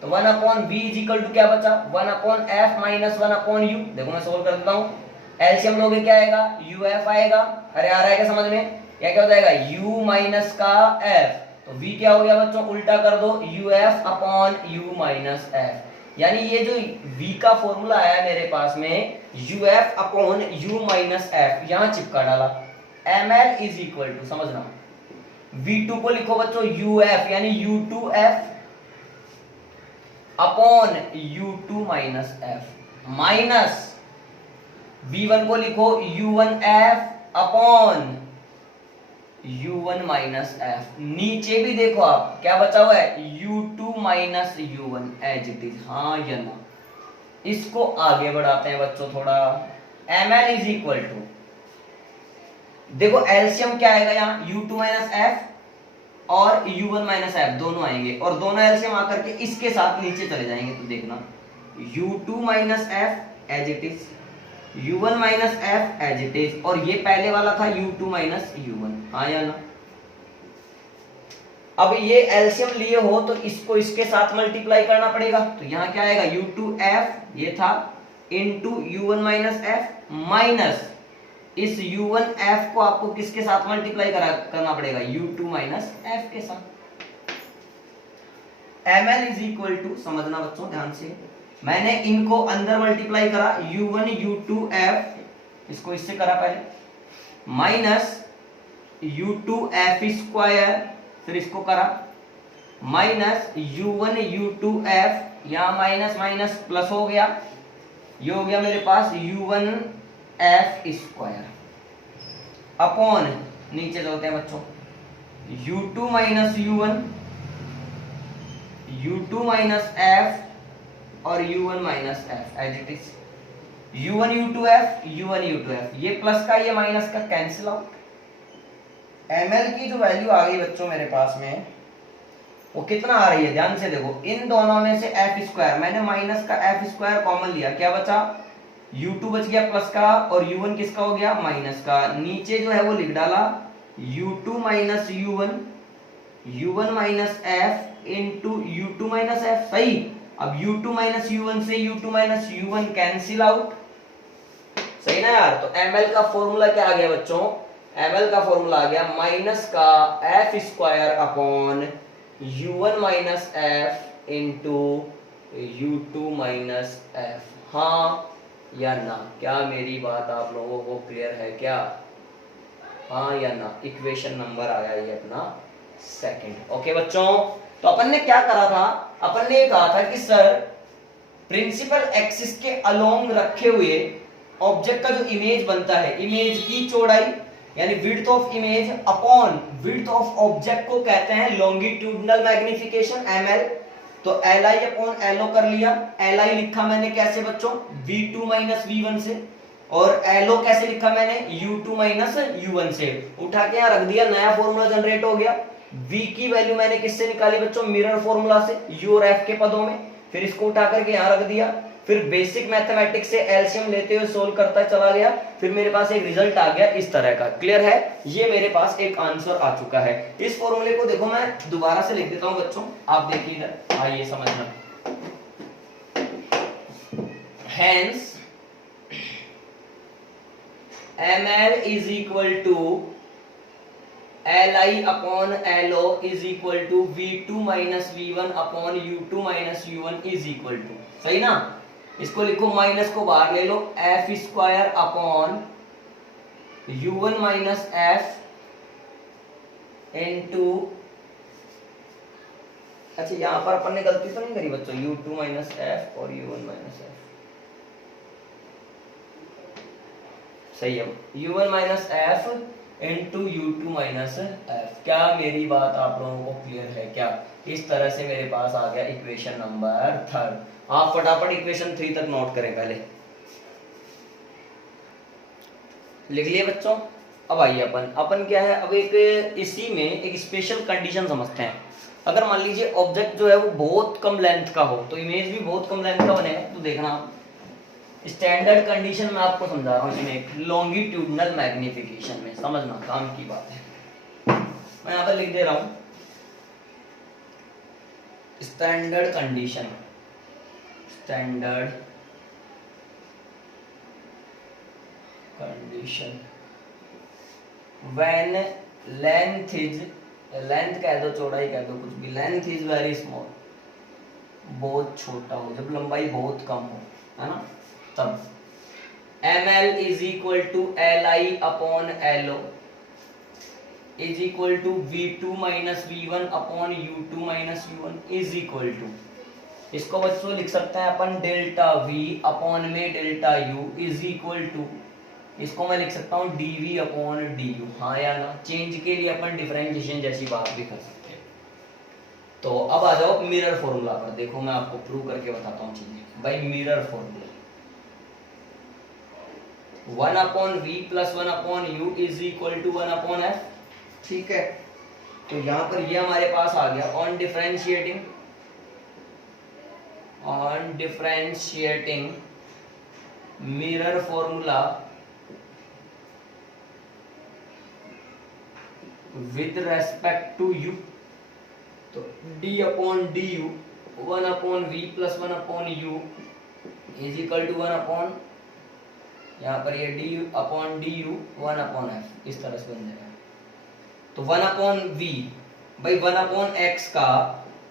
तो 1 upon v is equal to क्या बचा, 1 upon f minus 1 upon u। देखो मैं सोल्व कर देता हूं, एलसीएम लोगे क्या आएगा, uf आएगा, अरे आ रहा है क्या समझ में, या क्या हो जाएगा u माइनस का f, तो v क्या हो गया बच्चों, उल्टा कर दो, uf upon u minus f। यानी ये जो v का फॉर्मूला आया मेरे पास में, uf upon u minus f, यहां चिपका डाला। ml इज इक्वल टू, समझना, v2 को लिखो बच्चों uf यानी u2f upon u2 minus f, minus v1 को लिखो u1f upon u1 minus f। नीचे भी देखो आप क्या बचा हुआ है, u2 minus u1 as it is, हाँ या ना? इसको आगे बढ़ाते हैं बच्चों थोड़ा। ml इज इक्वल टू, देखो एलसीएम क्या आएगा यहाँ, u2 माइनस एफ और u1 माइनस एफ दोनों आएंगे, और दोनों एलसीएम आकर के इसके साथ नीचे चले जाएंगे। तो देखना u2 minus F as it is, u1 minus F as it is, और ये पहले वाला था u2 माइनस u1, हाँ या ना। अब ये एलसीएम लिए हो तो इसको इसके साथ मल्टीप्लाई करना पड़ेगा। तो यहाँ क्या आएगा, u2f ये था into u1 minus F minus इस u1f को आपको किसके साथ मल्टीप्लाई करना पड़ेगा, u2 माइनस एफ के साथ। ml इज इक्वल टू, समझना बच्चों ध्यान से, मैंने इनको अंदर मल्टीप्लाई करा, u1 u2f इसको इससे करा पहले, माइनस u2f स्क्वायर, फिर इसको करा माइनस u1 u2f, यहां माइनस माइनस प्लस हो गया, ये हो गया मेरे पास u1f स्क्वायर अपॉन, नीचे चलते हैं बच्चों, u2 minus u1, u2 minus f और u1 minus f as it is, u1 u2f u1 u2f, ये प्लस का ये माइनस का कैंसिल आउट। ml की जो वैल्यू आ गई बच्चों मेरे पास में, वो कितना आ रही है ध्यान से देखो, इन दोनों में से f स्क्वायर, मैंने माइनस का f स्क्वायर कॉमन लिया, क्या बचा, u2 बच गया प्लस का, और u1 किसका हो गया, माइनस का। नीचे जो है वो लिख डाला u2 minus u1, u1 minus f into u2 minus f, सही। अब u2 माइनस u1 से u2 minus u1 cancel out, सही ना यार। तो ml का फॉर्मूला क्या आ गया बच्चों, ml का फॉर्मूला आ गया माइनस का f square upon u1 minus f into u2 minus f। हाँ या ना, क्या मेरी बात आप लोगों को क्लियर है क्या, हाँ या ना। इक्वेशन नंबर आया ये अपना सेकंड। ओके बच्चों, तो अपन ने क्या करा था, अपन ने ये कहा था कि सर प्रिंसिपल एक्सिस के अलोंग रखे हुए ऑब्जेक्ट का जो इमेज बनता है, इमेज की चौड़ाई यानी width of image upon width of object को कहते हैं लॉन्गिट्यूडिनल मैग्निफिकेशन ml। तो li अपॉन lo कर लिया, li लिखा मैंने कैसे बच्चों, v2 माइनस v1 से, और lo कैसे लिखा मैंने, u2 माइनस u1 से। उठा के यहाँ रख दिया, नया फॉर्मूला जनरेट हो गया। v की वैल्यू मैंने किससे निकाली बच्चों, मिरर फॉर्मूला से, u और f के पदों में, फिर इसको उठा करके यहाँ रख दिया, फिर बेसिक मैथमेटिक्स से एलसीएम लेते हुए सोल्व करता चला गया, फिर मेरे पास एक रिजल्ट आ गया इस तरह का। क्लियर है, ये मेरे पास एक आंसर आ चुका है। इस फॉर्मूले को देखो मैं दोबारा से लिख देता हूं बच्चों, आप देखिए इधर, आइए समझना। Hence ml is equal to li upon lo is equal to v2 minus v1 upon u2 minus u1 is equal to, सही ना। इसको लिखो, माइनस को बाहर ले लो, f square upon u1 minus f into, अच्छा यहां पर अपन ने गलती तो नहीं करी बच्चों, u2 माइनस f और u1 माइनस f, सही है, u1 minus f into u2 minus f। क्या मेरी बात आप लोगों को क्लियर है क्या। इस तरह से मेरे पास आ गया इक्वेशन नंबर थर्ड। आप फटाफट इक्वेशन 3 तक नोट करें, पहले लिख लिए बच्चों। अब आइए अपन क्या है, अब एक इसी में एक स्पेशल कंडीशन समझते हैं। अगर मान लीजिए ऑब्जेक्ट जो है वो बहुत कम लेंथ का हो, तो इमेज भी बहुत कम लेंथ का बनेगा। तो देखना आप, स्टैंडर्ड कंडीशन में आपको समझा रहा हूँ, इसमें एक लॉन्गिट्यूडिनल मैग्निफिकेशन में, समझना काम की बात है। मैं यहाँ पर लिख दे रहा हूँ standard condition, standard condition when length is, length कह दो, चौड़ाई कह दो, कुछ भी, लेंथ इज वेरी स्मॉल, बहुत छोटा हो, जब लंबाई बहुत कम हो, है ना, तब ml is equal to li upon lo is equal to v2 minus v1 upon u2 minus u1 is equal to, इसको बच्चों लिख सकते हैं अपन डेल्टा v अपॉन में delta u is equal to, इसको मैं लिख सकता हूँ dv अपॉन du, हाँ या ना। चेंज के लिए अपन डिफरेंशिएशन जैसी बात भी कर सकते हैं। तो अब आ जाओ मिरर फॉर्मूला पर। देखो मैं आपको प्रूव करके बताता हूँ चीजें भाई। Mirror formula 1/v plus 1/u is equal to 1/f। ठीक है, तो यहां पर ये हमारे पास आ गया on differentiating mirror formula with respect to u। तो d upon D U 1/v plus 1/u is equal to 1 यहाँ पर ये d upon D you 1/f इस तरह से बन जाएगा। तो 1/v भाई 1/x का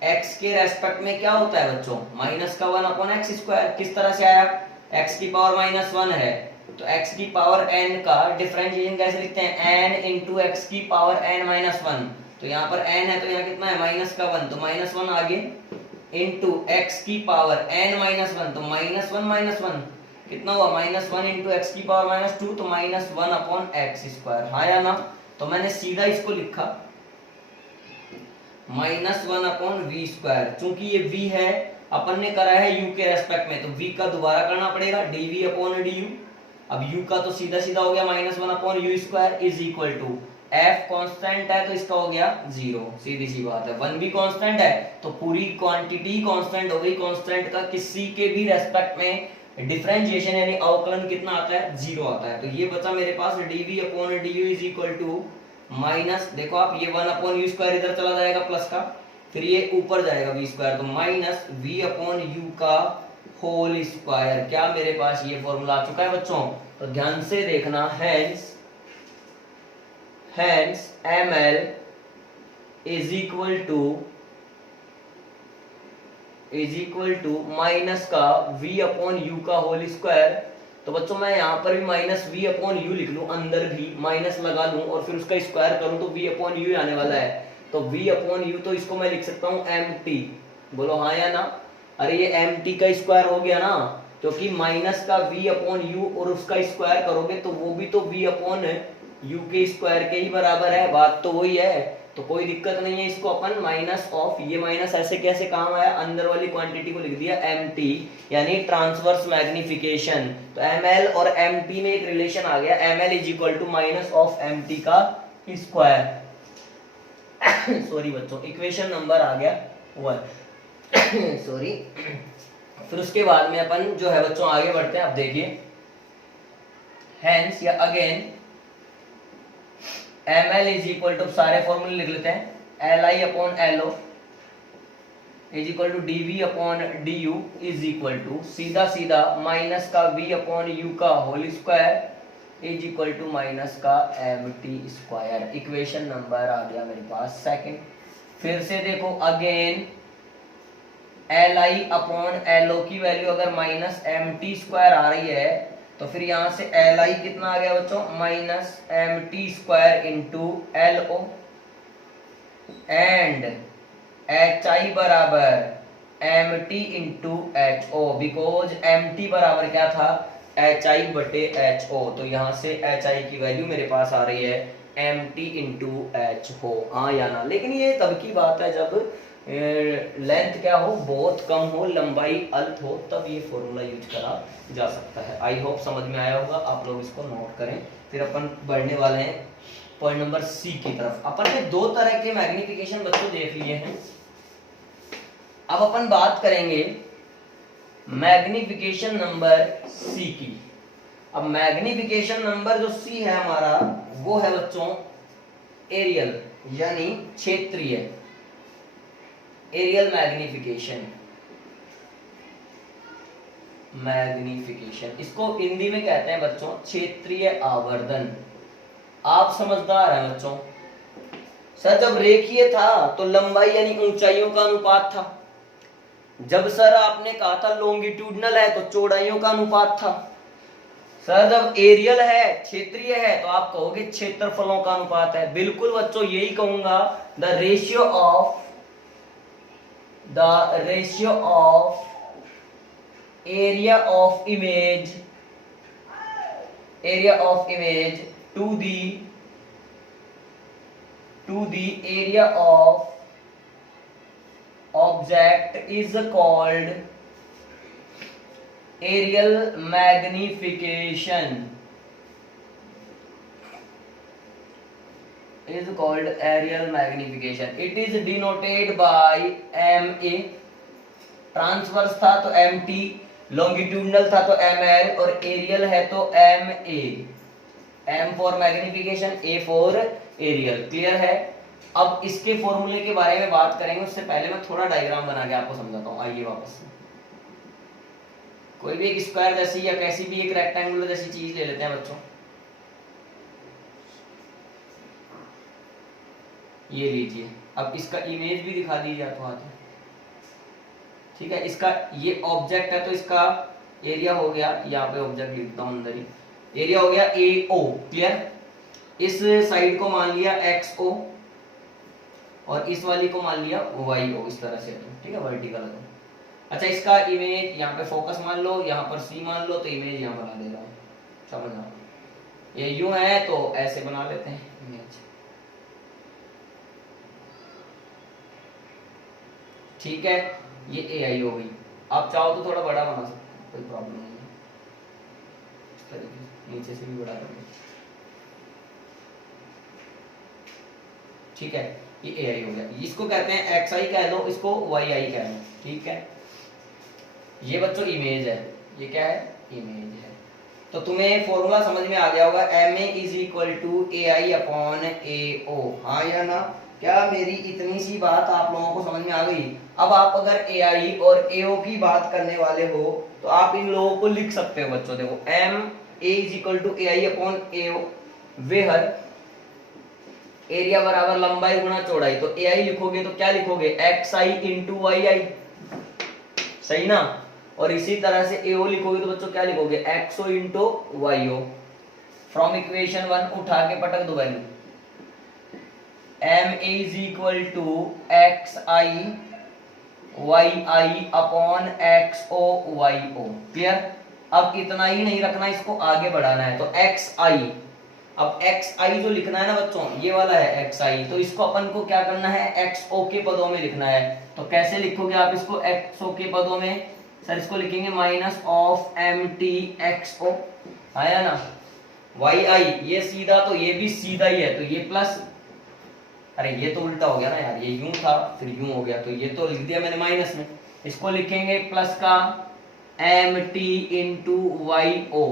x के रेस्पेक्ट में क्या होता है बच्चों, माइनस का 1/x स्क्वायर। किस तरह से आया, x की पावर -1 है तो x की पावर n का डिफरेंशिएशन कैसे लिखते हैं, n इंटू एक्स की पावर n-1। तो यहाँ पर n है तो यहाँ कितना है -1, तो -1 आगे इंटू x की पावर n-1, तो -1 कितना हुआ -1 इंटू एक्स की पावर -2, तो -1/x²। हाँ या ना। तो मैंने सीधा इसको लिखा -1/v²। चूंकि ये v है, अपन ने करा है u के रेस्पेक्ट में, तो v का दोबारा करना पड़ेगा dv/du। अब u का तो सीधा सीधा हो गया -1/u² is equal to f constant है तो इसका हो गया 0। सीधी सी बात है। 1 भी कांस्टेंट है तो पूरी क्वांटिटी कांस्टेंट हो गई। कांस्टेंट का किसी के भी रेस्पेक्ट में डिफरेंशिएशन यानी अवकलन कितना आता है, 0 आता है। तो ये बचा मेरे पास dv/du is equal to minus, देखो आप ये 1/u² इधर चला जाएगा प्लस का, फिर ये ऊपर जाएगा v², तो माइनस v/u का होल स्क्वायर। क्या मेरे पास ये फॉर्मूला आ चुका है बच्चों, तो ध्यान से देखना। Hence ml is equal to minus का v/u का होल स्क्वायर। तो बच्चों मैं यहाँ पर भी -v/u लिख लूं, अंदर भी माइनस लगा लूं और फिर उसका स्क्वायर करूं तो v/u आने वाला है। तो v/u तो इसको मैं लिख सकता हूं mt। बोलो हाँ या ना। अरे ये mt का स्क्वायर हो गया ना, क्योंकि माइनस का v/u और उसका स्क्वायर करोगे तो वो भी तो v/u के स्क्वायर के ही बराबर है। बात तो वही है, तो कोई दिक्कत नहीं है। इसको अपन माइनस ऑफ, ये माइनस ऐसे कैसे काम आया, अंदर वाली क्वांटिटी को लिख दिया mt यानी ट्रांसवर्स मैग्निफिकेशन। तो ml और mt में एक रिलेशन आ गया, ml is equal to minus of mt का स्क्वायर। सॉरी बच्चों, इक्वेशन नंबर आ गया 1। सॉरी। फिर उसके बाद में अपन जो है बच्चों आगे बढ़ते हैं। अब देखिए हेंस या again ml is equal to, सारे फॉर्मूले लिख लेते हैं, li/lo is equal to dv/du is equal to सीधा सीधा माइनस का v/u का whole square is equal to minus का mt²। इक्वेशन नंबर आ गया मेरे पास सेकंड। फिर से देखो अगेन li/lo की वैल्यू अगर -mt² आ रही है तो फिर यहां से li कितना आ गया बच्चों, -mt² into lo and hi बराबर mt into ho, because mt बराबर क्या था, hi/ho। तो यहां से hi की वैल्यू मेरे पास आ रही है mt इंटू ho। हाँ या ना। लेकिन ये तब की बात है जब लेंथ क्या हो, बहुत कम हो, लंबाई अल्प हो, तब ये फॉर्मूला यूज करा जा सकता है। आई होप समझ में आया होगा, आप लोग इसको नोट करें। फिर अपन बढ़ने वाले हैं पॉइंट नंबर सी की तरफ। अपन ने दो तरह के मैग्निफिकेशन बच्चों देख लिए हैं। अब अपन बात करेंगे मैग्निफिकेशन नंबर सी की। अब मैग्निफिकेशन नंबर जो सी है हमारा, वो है बच्चों एरियल यानी क्षेत्रीय, एरियल मैग्निफिकेशन। इसको हिंदी में कहते हैं बच्चों क्षेत्रीय आवर्धन। आप समझदार हैं बच्चों। सर जब रेखीय था तो लंबाई यानी ऊंचाइयों का अनुपात था। जब सर आपने कहा था लॉन्गिट्यूडनल है तो चौड़ाइयों का अनुपात था। सर जब एरियल है, क्षेत्रीय है, तो आप कहोगे क्षेत्रफलों का अनुपात है। बिल्कुल बच्चों यही कहूंगा, the ratio of area of image to the area of object is called areal magnification, is called aerial magnification. It is denoted by MA. Transverse था तो MT, लॉन्गिट्यूडनल था तो ML और एरियल है तो MA. M for magnification, A for areal. Clear है? अब इसके फॉर्मूले के बारे में बात करेंगे, उससे पहले मैं थोड़ा डायग्राम बना के आपको समझाता हूँ. आइए वापस कोई भी एक स्क्वायर जैसी या कैसी भी एक रेक्टेंगुलर जैसी चीज ले लेते हैं बच्चों. ये लीजिए. अब इसका इमेज भी दिखा दीजिए तो आते. ठीक है, इसका ये ऑब्जेक्ट है तो इसका एरिया हो गया, यहाँ पे ऑब्जेक्ट लिखता हूं अंदर ही, एरिया हो गया AO. क्लियर? इस साइड को मान लिया XO और इस वाली को मान लिया YO, इस तरह से. ठीक है, वर्टिकल. अच्छा, इसका इमेज यहाँ पे फोकस मान लो, यहाँ पर C मान लो, तो इमेज यहाँ बना दे रहा हूँ. समझ आओ, ये यूं है तो ऐसे बना लेते हैं इमेज. ठीक है, ये AI हो गई. आप चाहो तो थोड़ा बड़ा बना सकते हैं, कोई प्रॉब्लम नहीं है. इस तरीके से नीचे से भी बड़ा कर. ठीक है, ये AI हो गया. इसको कहते हैं XI कह दो, इसको YI कह दो. ठीक है, ये बच्चों इमेज है. ये क्या है? इमेज है. तो तुम्हें फॉर्मूला समझ में आ गया होगा, MA is equal to AI upon AO. हाँ या ना? क्या मेरी इतनी सी बात आप लोगों को समझ में आ गई? अब आप अगर AI और AO की बात करने वाले हो तो आप इन लोगों को लिख सकते हो बच्चों. देखो, MA is equal to AI upon AO, where area बराबर लंबाई गुणा चौड़ाई. तो AI लिखोगे तो क्या लिखोगे? XI into YI. सही ना? और इसी तरह से AO लिखोगे तो बच्चों क्या लिखोगे? XO into YO. From equation 1 उठा के पटक दो value. MA is equal to XI YI upon XO YO. Clear? अब इतना ही नहीं रखना, इसको आगे बढ़ाना है. तो XI, अब XI जो लिखना है ना बच्चों, ये वाला है XI, तो इसको अपन को क्या करना है? XO के पदों में लिखना है. तो कैसे लिखोगे आप इसको XO के पदों में? सर इसको लिखेंगे माइनस ऑफ MT XO. आया ना? YI ये सीधा, तो ये भी सीधा ही है, तो ये प्लस, अरे ये तो उल्टा हो गया ना यार, ये यूं था फिर यूं हो गया, तो ये तो लिख दिया मैंने माइनस में. इसको लिखेंगे प्लस का MT into YO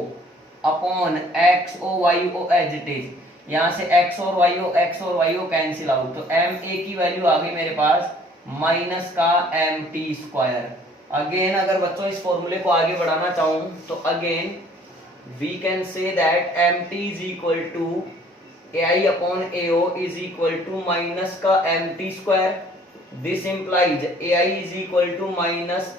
upon XO YO as it is. यहां से X और YO कैंसिल आउट, तो MA की वैल्यू आ गई मेरे पास माइनस का MT स्क्वायर. अगेन अगर बच्चों इस फॉर्मूले को आगे बढ़ाना चाहूं तो again we can say that MT is equal to AI upon AO is equal to minus का MT square. This implies AI is equal to minus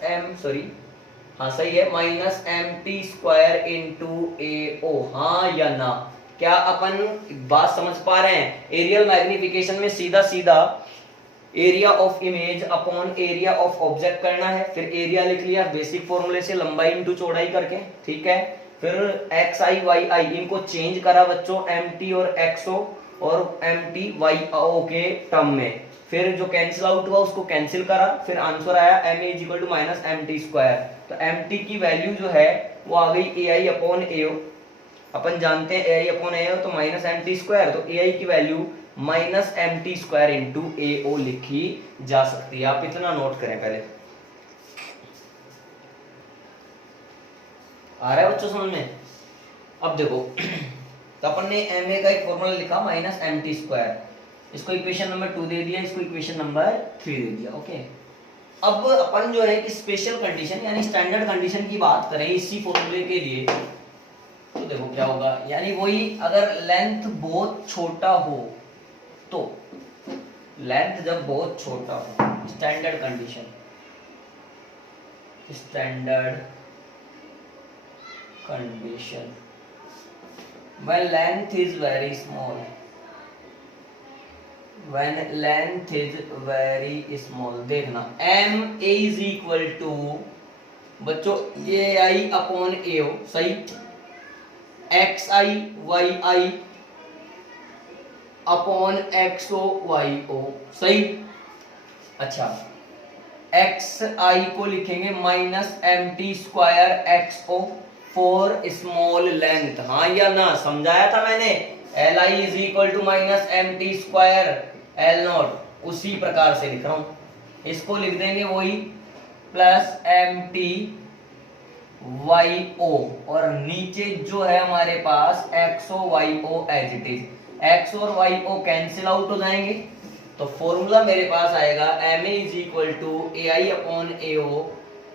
हाँ सही है, minus MT square into AO. हाँ या ना? क्या अपन बात समझ पा रहे हैं? एरियल मैग्निफिकेशन में सीधा सीधा area of image upon area of object करना है. फिर एरिया लिख लिया बेसिक फॉर्मूले से, लंबाई इंटू चौड़ाई करके. ठीक है, फिर XI YI इनको चेंज करा बच्चों MT और XO और MT YO के टर्म में. फिर जो कैंसिल आउट हुआ उसको कैंसिल करा, फिर आंसर आया MA is equal to minus MT square. तो MT की वैल्यू जो है वो आ गई AI अपॉन AO. अपन जानते हैं AI अपॉन AO तो माइनस MT स्क्वायर, तो AI की value minus MT square into AO लिखी जा सकती है. आप इतना नोट करें पहले. आ रहा है बच्चों समझ में? अब देखो, तो अपन ने MA का एक फॉर्मूला लिखा माइनस MT स्क्वायर. इसको इक्वेशन नंबर 2 दे दिया, इसको इक्वेशन नंबर 3 दे दिया. ओके, अब अपन जो है कि स्पेशल कंडीशन यानी स्टैंडर्ड कंडीशन की बात करें इसी फॉर्मूले के लिए, तो देखो क्या होगा. यानी वही, अगर लेंथ बहुत छोटा हो तो, लेंथ जब बहुत छोटा हो, standard condition, standard condition when length is very small, when length is very small, देखना MA is equal to बच्चों AI अपॉन AO. सही? XI YI upon XO YO. सही? अच्छा, एक्स आई को लिखेंगे minus M T square X O for small length, हाँ या ना, समझाया था मैंने। L I is equal to minus M T square L naught, उसी प्रकार से लिख रहा हूं। इसको लिख देंगे वही plus M T Y O, और नीचे जो है हमारे पास X O Y O as it is. X और वाई ओ कैंसिल आउट हो जाएंगे, तो फॉर्मूला मेरे पास आएगा M A is equal to A I upon A O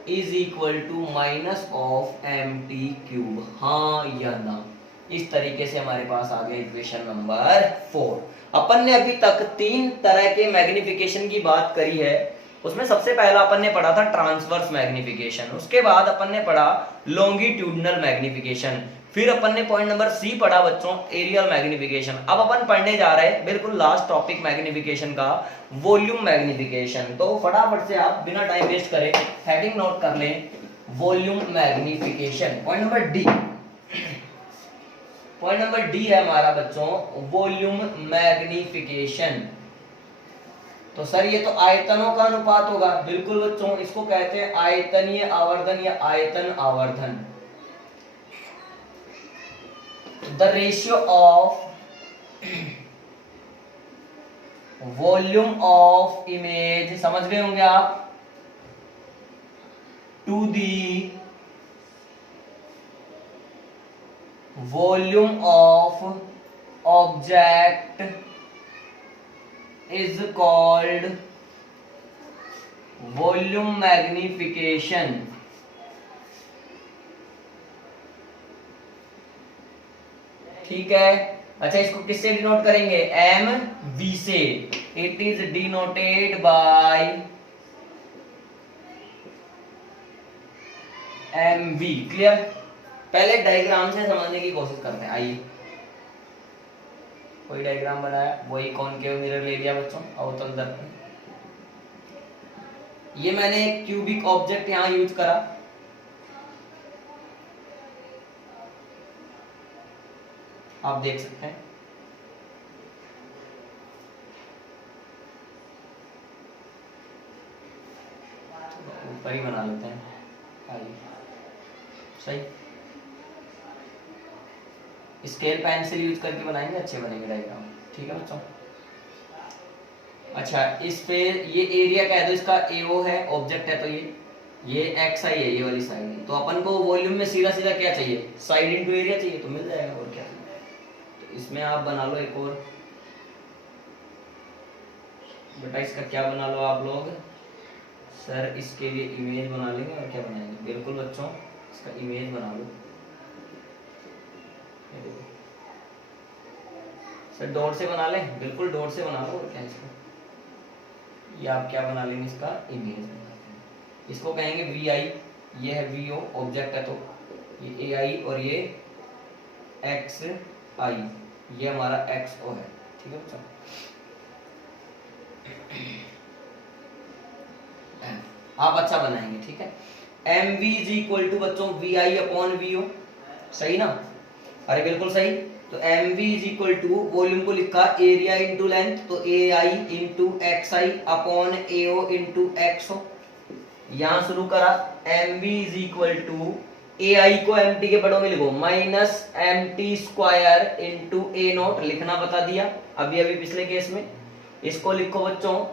is equal to minus of M T cube, हाँ या ना। इस तरीके से हमारे पास आ गया इक्वेशन नंबर 4। अपन ने अभी तक 3 तरह के मैग्निफिकेशन की बात करी है। उसमें सबसे पहला अपन ने पढ़ा था ट्रांसवर्स मैग्निफिकेशन, उसके बाद अपन ने पढ़ा लॉन्गिट्यूडनल मैग्निफिकेशन, फिर अपन ने पॉइंट नंबर सी पढ़ा बच्चों एरियल मैग्निफिकेशन। अब अपन पढ़ने जा रहे हैं बिल्कुल लास्ट टॉपिक मैग्निफिकेशन का, वॉल्यूम मैग्निफिकेशन। तो फटाफट से आप बिना टाइम वेस्ट करे हेडिंग नोट कर लें, volume magnification. Point number D, point number D है हमारा बच्चों वॉल्यूम मैग्निफिकेशन। तो सर ये तो आयतनों का अनुपात होगा, बिल्कुल बच्चों, इसको कहते हैं आयतनीय आवर्धन या आयतन आवर्धन। The ratio of volume of image, समझ गए होंगे आप, to the volume of object is called volume magnification। ठीक है, अच्छा इसको किससे डिनोट करेंगे, एम वी से। It is denoted by M V. Clear, पहले डायग्राम से समझने की कोशिश करते हैं। आइए, कोई डायग्राम बनाया, वही कॉनकेव मिरर ले लिया बच्चों, अवतल दर्पण। ये मैंने क्यूबिक ऑब्जेक्ट यहां यूज करा, आप देख सकते हैं। ऊपर ही बना लेते हैं, आइए, सही। स्केल पेंसिल यूज करके बनाएंगे, अच्छे बनेंगे डायग्राम। ठीक है बच्चों, अच्छा इस पे ये एरिया कह दो, इसका एओ है, ऑब्जेक्ट है, तो ये एक्स आई है, ये वाली साइड। तो अपन को वॉल्यूम में सीधा सीधा क्या चाहिए, साइड इनटू एरिया चाहिए, तो मिल जाएगा, और क्या। तो इसमें आप बना लो एक और, बेटा इसका क्या बना लो आप लोग, सर इसके लिए इमेज बना लेंगे, और क्या बनाएंगे, बिल्कुल बच्चों इसका इमेज बना लो। सर डॉट से बना लें, बिल्कुल डॉट से बना लो, और क्या इसको, ये आप क्या बना लेंगे, इसका इमेज। इसको कहेंगे वी आई, ये है वी ओ, ऑब्जेक्ट है, तो ये ए आई, और ये एक्स आई, ये हमारा एक्स ओ है। ठीक है बच्चों, आप अच्छा बनाएंगे। ठीक है, M V is equal to बच्चों V I upon V O, सही ना, अरे बिल्कुल सही। तो M V is equal to, volume को लिखा एरिया इंटू लेंथ, तो A I into X I upon A O into X O. यहां शुरू करा, M V is equal to A I को एम टी के पदों में लिखो minus M T square into A nought, लिखना बता दिया अभी अभी पिछले केस में। इसको लिखो बच्चों,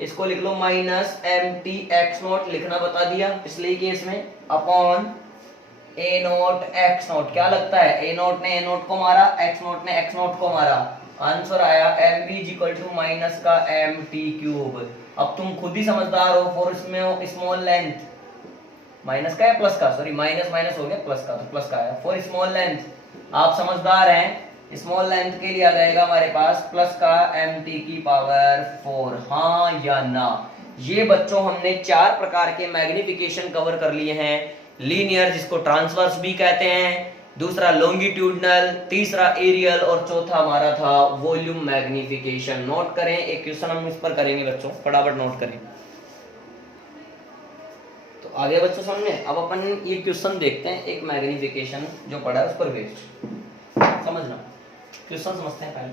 इसको लिख लो minus M T X nought, लिखना बता दिया पिछले केस में, upon A nought X nought. क्या लगता है, ए नोट ने ए नोट को मारा, एक्स नोट ने एक्स नोट को मारा, आंसर आया M B equal to minus का एम टी क्यूब। अब तुम खुद ही समझदार हो, फॉर इसमें स्मॉल लेंथ, माइनस का है प्लस का, सॉरी माइनस माइनस हो गया प्लस का, तो प्लस का आया। फॉर स्मॉल लेंथ आप समझदार हैं, स्मॉल लेंथ के लिए आ जाएगा हमारे पास प्लस का एम टी की पावर 4, हाँ या ना। ये बच्चों हमने 4 प्रकार के मैग्निफिकेशन कवर कर लिए हैं। लीनियर, जिसको ट्रांसवर्स भी कहते हैं, दूसरा लॉन्गिट्यूडनल, तीसरा एरियल, और चौथा हमारा था वॉल्यूम मैग्निफिकेशन। नोट करें, एक क्वेश्चन हम इस पर करेंगे बच्चों, फटाफट नोट करें। तो आगे बच्चों सामने अब अपन ये क्वेश्चन देखते हैं, एक मैग्निफिकेशन जो पढ़ा है उस पर बेस्ड, समझना। क्वेश्चन समझते हैं पहले।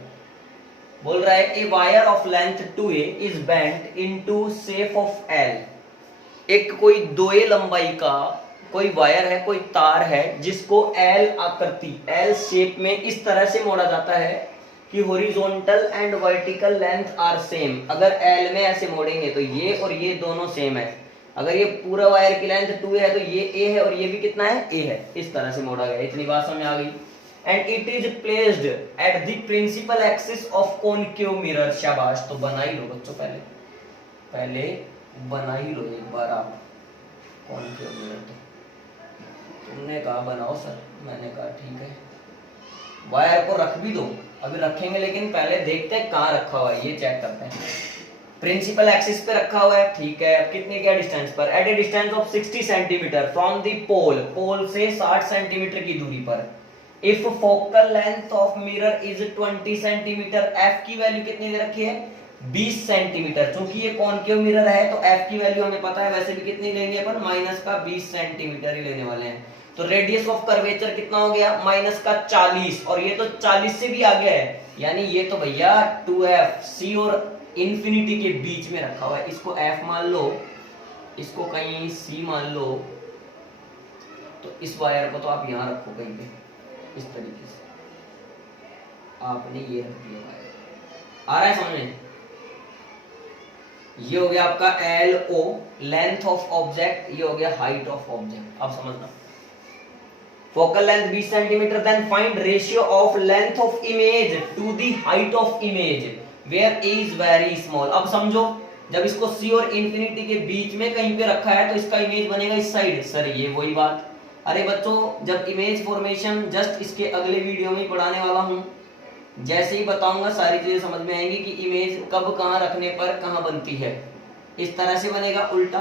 बोल रहा है a wire of length 2a is bent into shape of L. एक कोई 2a लंबाई का कोई वायर है, कोई तार है जिसको एल आकृति, एल शेप में इस तरह से मोड़ा जाता है कि horizontal and vertical length are same. अगर एल में ऐसे मोड़ेंगे तो ये और ये दोनों सेम है। अगर ये पूरा वायर की लेंथ 2a है तो ये a है और ये भी कितना है, a है। इस तरह से मोड़ा गया। इतनी बात समझ आ गई। And it is placed at the principal axis of concave mirror. शाबाश। तो बना ही लो बच्चों, पहले बना ही लो एक बार आप कॉनकेव मिरर। तो तुमने कहा बनाओ सर, मैंने कहा ठीक है। वायर को रख भी दो, अभी रखेंगे लेकिन पहले देखते हैं कहाँ रखा हुआ है, ये चेक करते हैं। प्रिंसिपल एक्सिस पे रखा हुआ है, ठीक है। अब कितने क्या डिस्टेंस पर? At a distance of 60 centimetre from the pole, pole से 60 सेंटीमीटर की दूरी पर। If focal length of mirror is 20 centimetre, F की वैल्यू कितनी दे रखी है? 20 सेंटीमीटर। चूंकि ये कॉनकेव मिरर है तो एफ की वैल्यू हमें पता है, वैसे भी कितनी लेंगे अपन? माइनस का 20 सेंटीमीटर ही लेने वाले हैं। तो रेडियस ऑफ कर्वेचर कितना हो गया? माइनस का 40, और ये तो 40 से भी आगे है, यानी ये तो भैया 2f, सी और इंफिनिटी के बीच में रखा हुआ है। इसको f मान लो, इसको कहीं c मान लो, तो इस वायर को तो आप यहां रखो कहीं पे, इस तरीके से आपने ये रख दिया वायर। आ रहा है समझ में? ये हो गया आपका LO, लेंथ ऑफ ऑब्जेक्ट, ये हो गया हाइट ऑफ ऑब्जेक्ट। अब समझना, focal length 20 centimetre, then find ratio of length of image to the height of image where a is very small. अब समझो, जब इसको c और इंफिनिटी के बीच में कहीं पे रखा है तो इसका इमेज बनेगा इस साइड। सर ये वही बात। अरे बच्चों, जब इमेज फॉर्मेशन जस्ट इसके अगले वीडियो में पढ़ाने वाला हूं, जैसे ही बताऊंगा सारी चीजें समझ में आएंगी कि इमेज कब कहां रखने पर कहां बनती है। इस तरह से बनेगा उल्टा।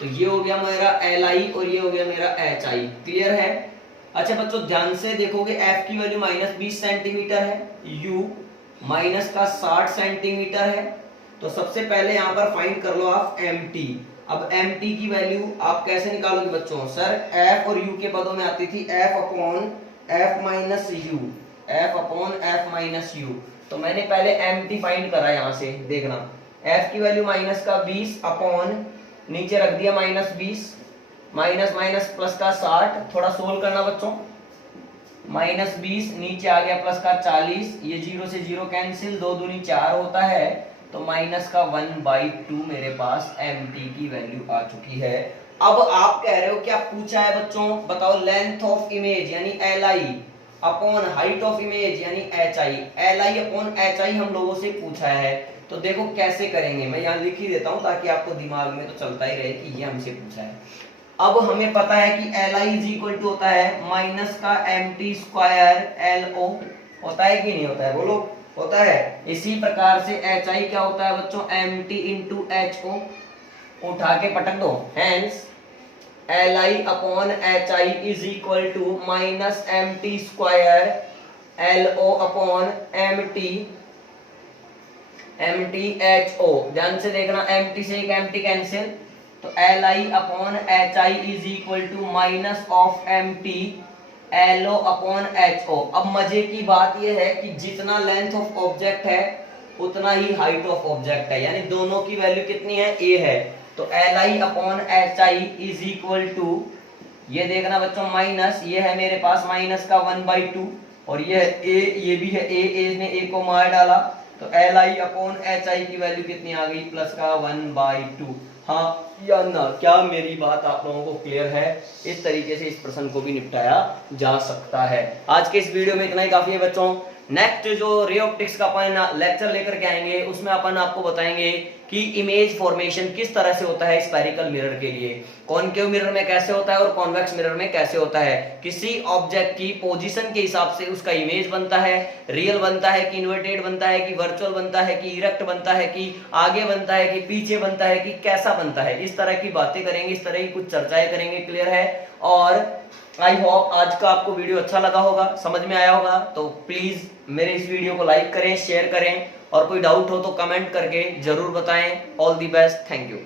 तो ये हो गया मेरा Li और ये हो गया मेरा Hi। क्लियर है? अच्छा बच्चों ध्यान से देखोगे, f की वैल्यू माइनस 20 सेंटीमीटर है, u माइनस का 60 सेंटीमीटर है। तो सबसे पहले यहाँ पर फाइंड कर लो आप mt। अब mt की वैल्यू आप कैसे निकालोगे बच्चों? सर f और u के पदों में आती थी f upon f minus u, f upon f minus u। तो मैंने पहले mt फाइंड करा, यहाँ से देखना, f की वैल्यू माइनस का 20 अपॉन नीचे रख दिया माइनस 20, माइनस माइनस प्लस का 60, थोड़ा सोल्व करना बच्चों। माइनस 20 नीचे आ गया प्लस का 40, ये 0 से 0 कैंसिल, 2 दूनी 4 होता है, तो माइनस का 1/2 मेरे पास mt की वैल्यू आ चुकी है। अब आप कह रहे हो क्या पूछा है बच्चों? बताओ लेंथ ऑफ इमेज यानी Li upon height of image यानी Hi। Li अपॉन Hi हम लोगों से पूछा है। तो देखो कैसे करेंगे, मैं यहाँ लिख ही देता हूँ ताकि आपको दिमाग में तो चलता ही रहे कि ये हमसे पूछा है। अब हमें पता है कि Li इज इक्वल टू होता है माइनस का mt स्क्वायर LO, होता है कि नहीं होता है? बोलो, होता है। इसी प्रकार से Hi क्या होता है बच्चों? mt इंटू HO, उठा के पटक दो। Hence Li upon Hi is equal to minus mt square LO upon mt HO। ध्यान से देखना, mt से एक mt कैंसिल, तो Li upon Hi is equal to minus of mt LO upon HO। अब मजे की बात यह है कि जितना लेंथ ऑफ ऑब्जेक्ट है उतना ही हाइट ऑफ ऑब्जेक्ट है, यानी दोनों की वैल्यू कितनी है? a है। तो Li upon Hi is equal to, ये देखना बच्चों, माइनस, ये है मेरे पास माइनस का 1/2 और ये है a, ये भी है a ने a को मार डाला, तो Li अपॉन Hi की वैल्यू कितनी आ गई? प्लस का 1/2। हाँ या ना? क्या मेरी बात आप लोगों को क्लियर है? इस तरीके से इस प्रश्न को भी निपटाया जा सकता है। आज के इस वीडियो में इतना ही काफी है बच्चों। नेक्स्ट जो रे ऑप्टिक्स का अपन लेक्चर लेकर के आएंगे उसमें अपन आपको बताएंगे कि इमेज फॉर्मेशन किस तरह से होता है स्फेरिकल मिरर के लिए, कॉनकेव मिरर में कैसे होता है और कॉन्वेक्स मिरर में कैसे होता है, किसी ऑब्जेक्ट की पोजीशन के हिसाब से उसका इमेज बनता है, रियल बनता है कि इन्वर्टेड बनता है कि वर्चुअल बनता है कि इरेक्ट बनता है कि आगे बनता है कि पीछे बनता है कि कैसा बनता है। इस तरह की बातें करेंगे, इस तरह की कुछ चर्चाएं करेंगे। क्लियर है? और आई होप आज का आपको वीडियो अच्छा लगा होगा, समझ में आया होगा। तो प्लीज मेरे इस वीडियो को लाइक करें, शेयर करें और कोई डाउट हो तो कमेंट करके जरूर बताएं। All the best, thank you.